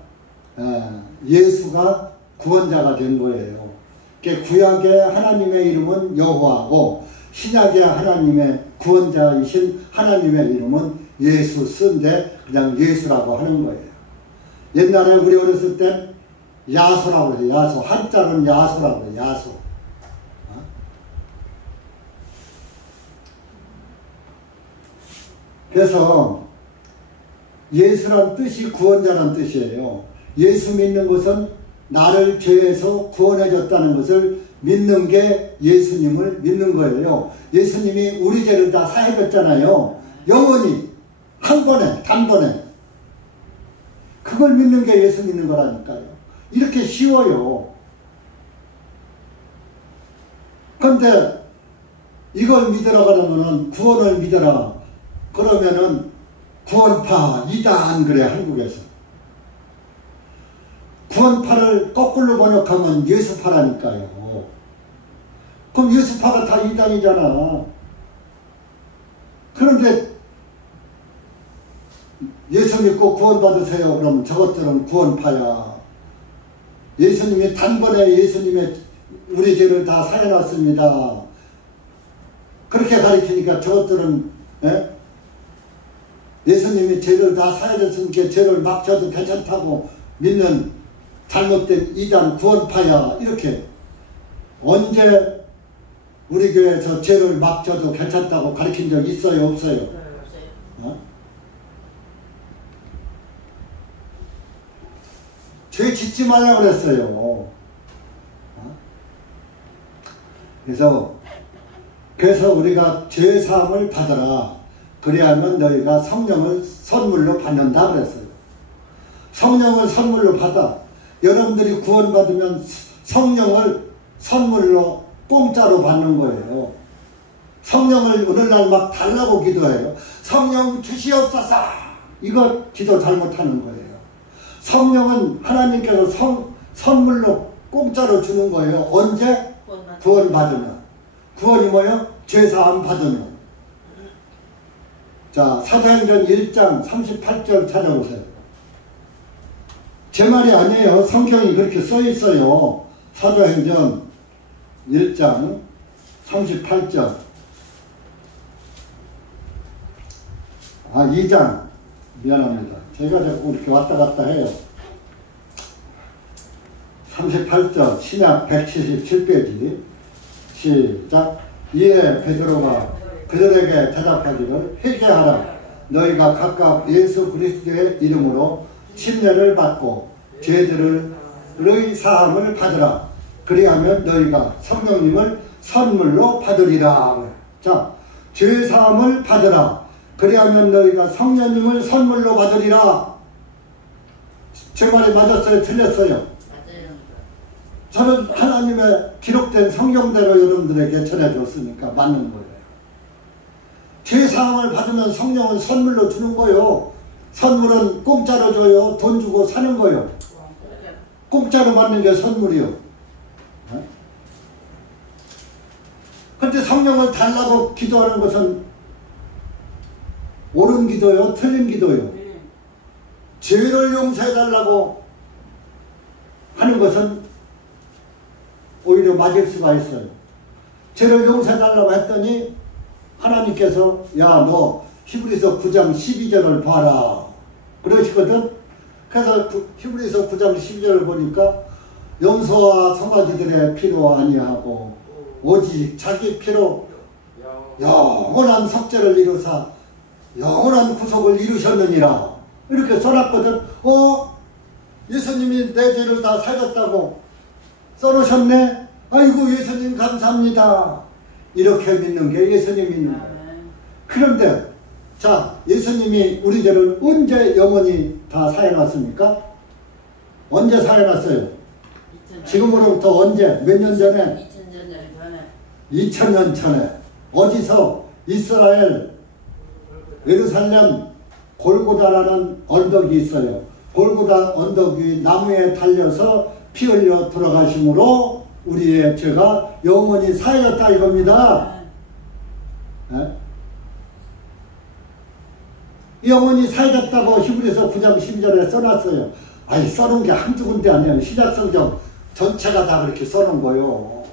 예수가 구원자가 된 거예요. 구약의 하나님의 이름은 여호와고, 신약의 하나님의 구원자이신 하나님의 이름은 예수 쓴데 그냥 예수라고 하는 거예요. 옛날에 우리 어렸을 땐 야소라고 해요. 야소. 한자는 야소라고 해요. 야소. 그래서 예수란 뜻이 구원자란 뜻이에요. 예수 믿는 것은 나를 죄에서 구원해 줬다는 것을 믿는 게 예수님을 믿는 거예요. 예수님이 우리 죄를 다 사해 줬잖아요. 영원히 한 번에 단번에. 그걸 믿는 게 예수 믿는 거라니까요. 이렇게 쉬워요. 그런데 이걸 믿으라 그러면은 구원을 믿어라 그러면은 구원파 이단 그래 한국에서. 구원파를 거꾸로 번역하면 예수파라니까요. 그럼 예수파가 다 이단이잖아. 그런데 예수 믿고 구원받으세요 그러면 저것들은 구원파야. 예수님이 단번에 예수님의 우리 죄를 다 사해놨습니다. 그렇게 가르치니까 저것들은 예수님이 죄를 다 사해줬으니까 죄를 막 져도 괜찮다고 믿는 잘못된 이단 구원파야. 이렇게 언제 우리 교회에서 죄를 막 져도 괜찮다고 가르친 적 있어요? 없어요? 죄 짓지 말라고 그랬어요. 그래서 우리가 죄 사함을 받아라. 그래야만 너희가 성령을 선물로 받는다 그랬어요. 성령을 선물로 받아. 여러분들이 구원받으면 성령을 선물로 공짜로 받는 거예요. 성령을 오늘날 막 달라고 기도해요. 성령 주시옵소서. 이거 기도 잘못하는 거예요. 성령은 하나님께서 선물로 공짜로 주는 거예요. 언제? 구원받으면. 구원이 뭐예요? 죄사함 받으면. 자, 사도행전 1장 38절 찾아보세요. 제 말이 아니에요. 성경이 그렇게 써 있어요. 사도행전 1장 38절. 2장. 미안합니다. 제가 자꾸 이렇게 왔다 갔다 해요. 38절 신약 177페이지 시작. 이에 베드로가 그들에게 대답하기를 회개하라. 너희가 각각 예수 그리스도의 이름으로 침례를 받고 죄들의 사함을 받으라. 그리하면 너희가 성령님을 선물로 받으리라. 자, 죄 사함을 받으라. 그리하면 너희가 성령님을 선물로 받으리라. 제 말이 맞았어요? 틀렸어요? 맞아요. 저는 하나님의 기록된 성경대로 여러분들에게 전해줬으니까 맞는 거예요. 죄 사함을 받으면 성령은 선물로 주는 거예요. 선물은 공짜로 줘요. 돈 주고 사는 거예요. 공짜로 받는 게 선물이요. 그런데 성령을 달라고 기도하는 것은 옳은 기도요? 틀린 기도요? 죄를 용서해달라고 하는 것은 오히려 맞을 수가 있어요. 죄를 용서해달라고 했더니 하나님께서 야, 너 히브리서 9장 12절을 봐라 그러시거든. 그래서 히브리서 9장 12절을 보니까 염소와 송아지들의 피로 아니하고 오직 자기 피로 영원한 속죄를 이루사 영원한 구속을 이루셨느니라 이렇게 써놨거든. 예수님이 내 죄를 다 사셨다고 써놓으셨네. 아이고 예수님 감사합니다. 이렇게 믿는 게 예수님 믿는 거예요. 그런데 자, 예수님이 우리 죄를 언제 영원히 다 사해놨습니까? 언제 사해놨어요? 지금으로부터 언제? 몇 년 전에? 2000년 전에. 어디서? 이스라엘 예루살렘 골고다라는 언덕이 있어요. 골고다 언덕 위 나무에 달려서 피 흘려 돌아가심으로 우리의 죄가 영원히 사해졌다 이겁니다. 네? 영원히 사해졌다고 히브리서 9장 12절에 써놨어요. 아니 써놓은 게 한두 군데 아니에요. 신약성경 전체가 다 그렇게 써놓은 거요.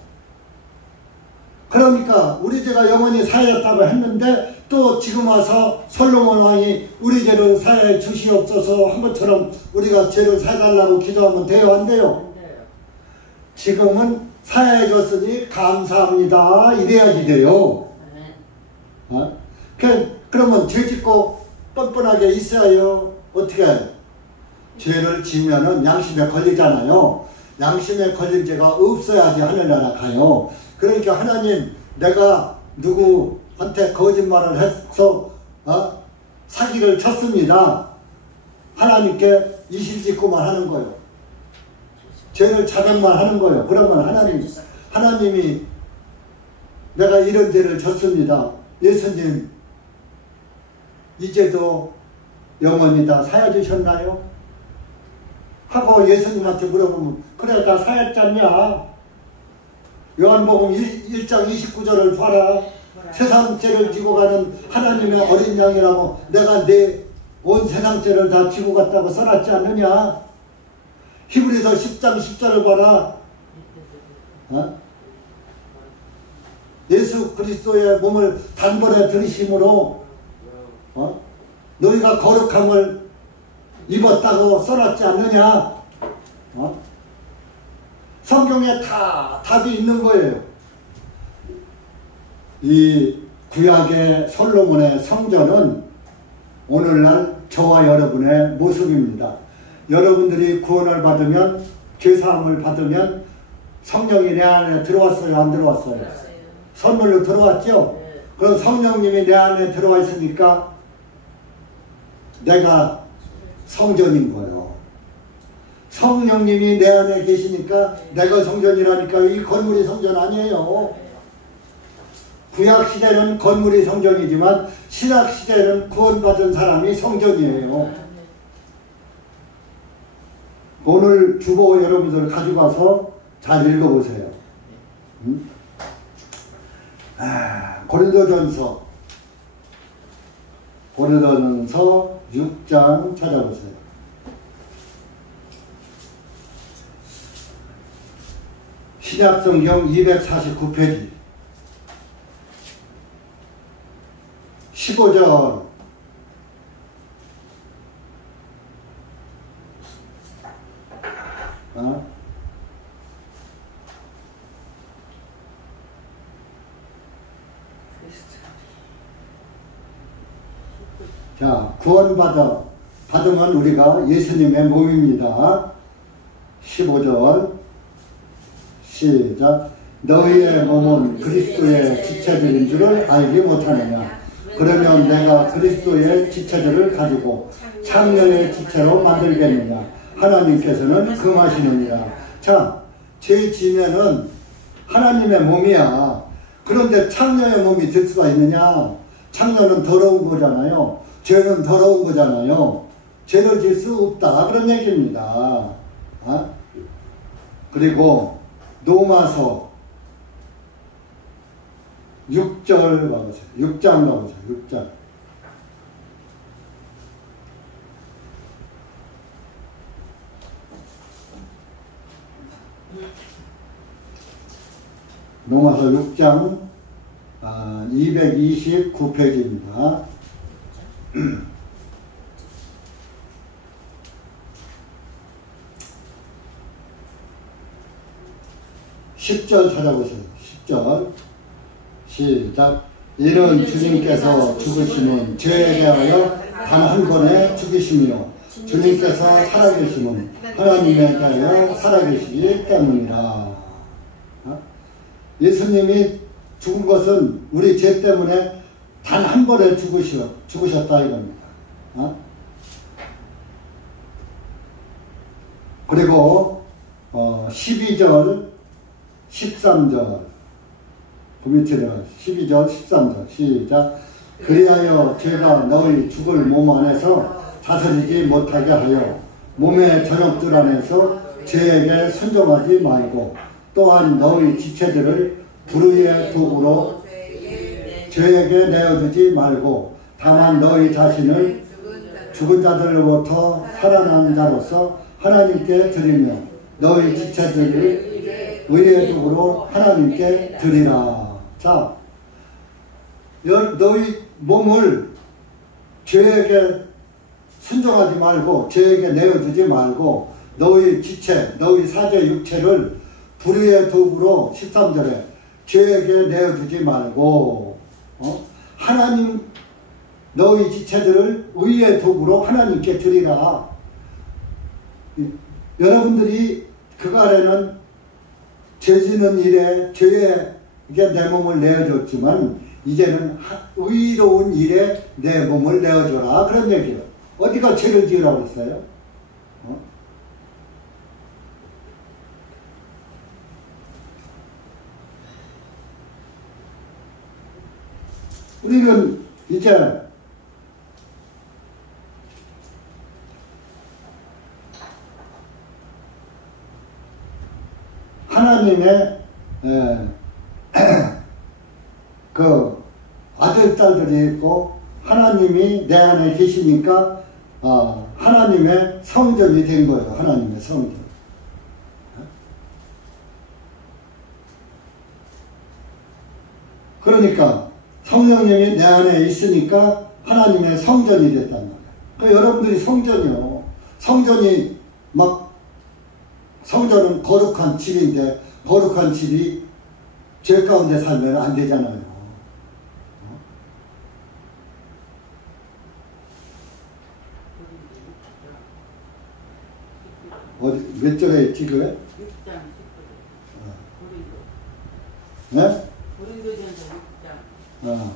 그러니까 우리 죄가 영원히 사해졌다고 했는데 또 지금 와서 솔로몬 왕이 우리 죄를 사해 주시옵소서 한 것처럼 우리가 죄를 사해달라고 기도하면 돼요? 안 돼요? 지금은 사해 줬으니 감사합니다 이래야지 돼요. 그러면 죄 짓고 뻔뻔하게 있어요. 어떻게 죄를 지면은 양심에 걸리잖아요. 양심에 걸린 죄가 없어야지 하늘나라 가요. 그러니까 하나님 내가 누구한테 거짓말을 해서 사기를 쳤습니다. 하나님께 이실직고만 하는 거예요. 죄를 자백만 하는 거예요. 그러면 하나님이 내가 이런 죄를 졌습니다. 예수님 이제도 영원히 다 사해주셨나요? 하고 예수님한테 물어보면 그래 다 사했잖냐? 요한복음 1장 29절을 봐라. 세상 죄를 지고 가는 하나님의 어린 양이라고 내가 내 온 세상 죄를 다 지고 갔다고 써놨지 않느냐? 히브리서 10장 10절을 봐라. 예수 그리스도의 몸을 단번에 들이심으로 너희가 거룩함을 입었다고 써놨지 않느냐? 성경에 다 답이 있는 거예요. 이 구약의 솔로몬의 성전은 오늘날 저와 여러분의 모습입니다. 여러분들이 구원을 받으면 죄사함을 받으면 성령이 내 안에 들어왔어요? 안 들어왔어요? 선물로 들어왔죠? 그럼 성령님이 내 안에 들어와 있으니까 내가 성전인 거예요. 성령님이 내 안에 계시니까 내가 성전이라니까 이 건물이 성전 아니에요. 구약시대는 건물이 성전이지만 신약시대는 구원받은 사람이 성전이에요. 오늘 주보 여러분들 가지고 와서 잘 읽어보세요. 고린도전서 6장 찾아보세요. 신약성경 249페이지 15절 자, 받으면 우리가 예수님의 몸입니다. 15절 시작. 너희의 몸은 그리스도의 지체들인 줄을 알지 못하느냐? 그러면 내가 그리스도의 지체들을 가지고 창녀의 지체로 만들겠느냐? 하나님께서는 금하시느니라. 자, 죄 지면은 하나님의 몸이야. 그런데 창녀의 몸이 될 수가 있느냐? 창녀는 더러운 거잖아요. 죄는 더러운 거잖아요. 죄를 질 수 없다. 그런 얘기입니다. 그리고 로마서 6절 가보세요. 6장 가보세요. 6장. 로마서 6장 229페이지입니다. 10절 찾아보세요. 10절 시작. 이는 주님께서 죽으심은 죄에 대하여 단 한 번에 죽으시며 주님께서 살아계심은 하나님에 대하여 살아계시기 때문이라. 예수님이 죽은 것은 우리 죄 때문에 단 한 번에 죽으셨다 이겁니다. 그리고 12절 13절 그 밑에 내가 12절 13절 시작. 그리하여 죄가 너희 죽을 몸 안에서 다스리지 못하게 하여 몸의 저녁들 안에서 죄에게 순종하지 말고 또한 너희 지체들을 불의의 도구로 죄에게 내어주지 말고 다만 너희 자신을 죽은 자들로부터 살아난 자로서 하나님께 드리며 너희 지체들을 의의 도구로 하나님께 드리라. 자, 너희 몸을 죄에게 순종하지 말고 죄에게 내어주지 말고 너희 지체, 너희 사제 육체를 불의의 도구로 13절에 죄에게 내어주지 말고 하나님 너희 지체들을 의의 도구로 하나님께 드리라. 여러분들이 그간에는 죄지는 일에 죄에 내 몸을 내어줬지만 이제는 의로운 일에 내 몸을 내어줘라. 그런 얘기예요. 어디가 죄를 지으라고 그랬어요? 우리는 이제 하나님의 그 아들, 딸들이 있고 하나님이 내 안에 계시니까 하나님의 성전이 된 거예요. 하나님의 성전. 그러니까 성령님이 내 안에 있으니까 하나님의 성전이 됐단 말이에요. 그러니까 여러분들이 성전이요. 성전은 거룩한 집인데 거룩한 집이 죄 가운데 살면 안 되잖아요. 어디 몇 절에 있지 그게? 6장 19절. 네? 고린도전서 6장.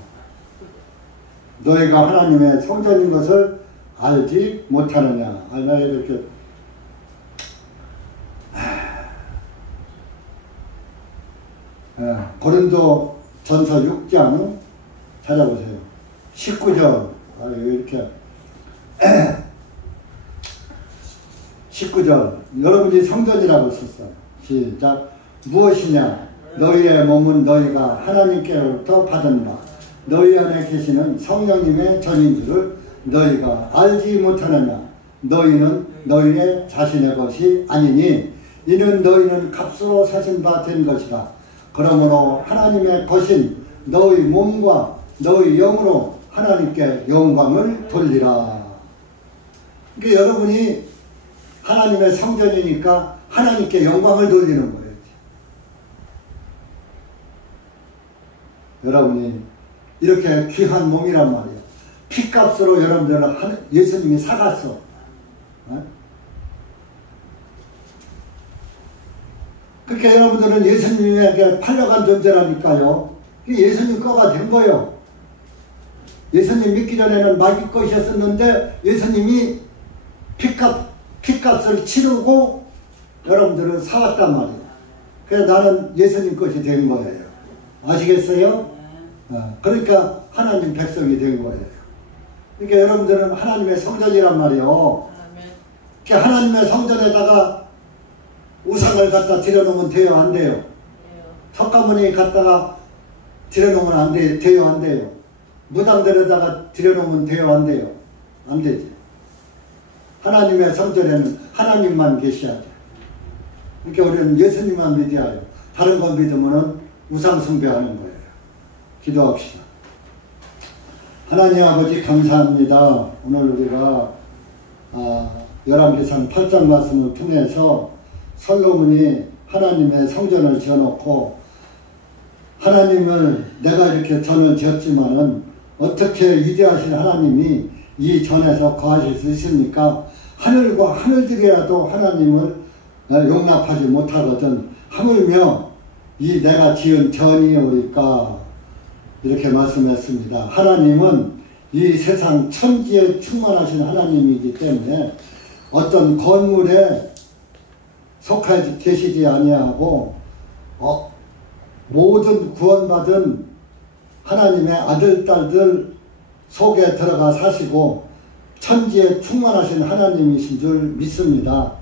너희가 하나님의 성전인 것을 알지 못하느냐. 알나 이렇게 고린도 전서 6장 찾아보세요. 19절 이렇게 19절 여러분이 성전이라고 썼어요. 시작. 무엇이냐 너희의 몸은 너희가 하나님께로부터 받은 바 너희 안에 계시는 성령님의 전인 줄을 너희가 알지 못하느냐. 너희는 너희의 자신의 것이 아니니 이는 너희는 값으로 사신 바 된 것이라. 그러므로 하나님의 것인 너희 몸과 너희 영으로 하나님께 영광을 돌리라. 그러니까 여러분이 하나님의 성전이니까 하나님께 영광을 돌리는 거예요. 여러분이 이렇게 귀한 몸이란 말이에요. 피값으로 여러분들은 예수님이 사갔어. 그러니까 여러분들은 예수님에게 팔려간 존재라니까요. 예수님 거가 된 거예요. 예수님 믿기 전에는 마귀 것이었었는데 예수님이 피값을 치르고 여러분들은 사왔단 말이에요. 그래서 나는 예수님 것이 된 거예요. 아시겠어요? 그러니까 하나님 백성이 된 거예요. 그러니까 여러분들은 하나님의 성전이란 말이에요. 그러니까 하나님의 성전에다가 우상을 갖다 들여놓으면 돼요, 안 돼요? 석가모니 갖다가 들여놓으면 안 돼, 돼요, 안 돼요? 무당들에다가 들여놓으면 돼요, 안 돼요? 안 되지. 하나님의 성전에는 하나님만 계셔야죠. 그러니까 우리는 예수님만 믿어야 해요. 다른 거 믿으면 우상 숭배하는 거예요. 기도합시다. 하나님 아버지 감사합니다. 오늘 우리가 열왕기상 8장 말씀을 통해서 솔로몬이 하나님의 성전을 지어놓고 하나님을 내가 이렇게 전을 지었지만은 어떻게 위대하신 하나님이 이 전에서 거하실 수 있습니까? 하늘과 하늘들이라도 하나님을 용납하지 못하거든 하물며 이 내가 지은 전이오리까 이렇게 말씀했습니다. 하나님은 이 세상 천지에 충만하신 하나님이기 때문에 어떤 건물에 속하지 계시지 아니하고 모든 구원받은 하나님의 아들 딸들 속에 들어가 사시고 천지에 충만하신 하나님이신 줄 믿습니다.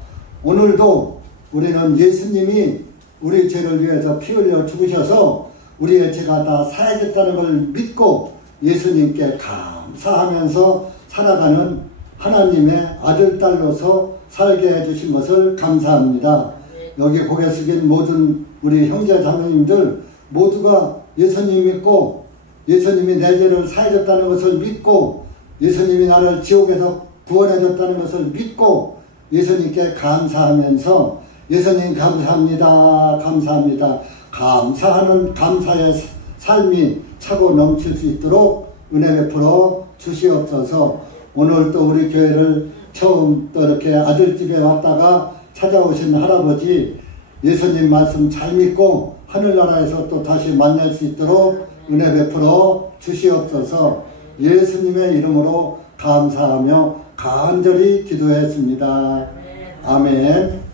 오늘도 우리는 예수님이 우리 죄를 위해서 피 흘려 죽으셔서 우리의 죄가 다 사해졌다는 걸 믿고 예수님께 감사하면서 살아가는 하나님의 아들, 딸로서 살게 해주신 것을 감사합니다. 여기 고개 숙인 모든 우리 형제 자매님들 모두가 예수님 믿고 예수님이 내 죄를 사해줬다는 것을 믿고 예수님이 나를 지옥에서 구원해줬다는 것을 믿고 예수님께 감사하면서 예수님 감사합니다. 감사합니다. 감사하는 감사의 삶이 차고 넘칠 수 있도록 은혜 베풀어 주시옵소서. 오늘 또 우리 교회를 처음 또 이렇게 아들집에 왔다가 찾아오신 할아버지 예수님 말씀 잘 믿고 하늘나라에서 또 다시 만날 수 있도록 은혜 베풀어 주시옵소서. 예수님의 이름으로 감사하며 간절히 기도했습니다. 아멘.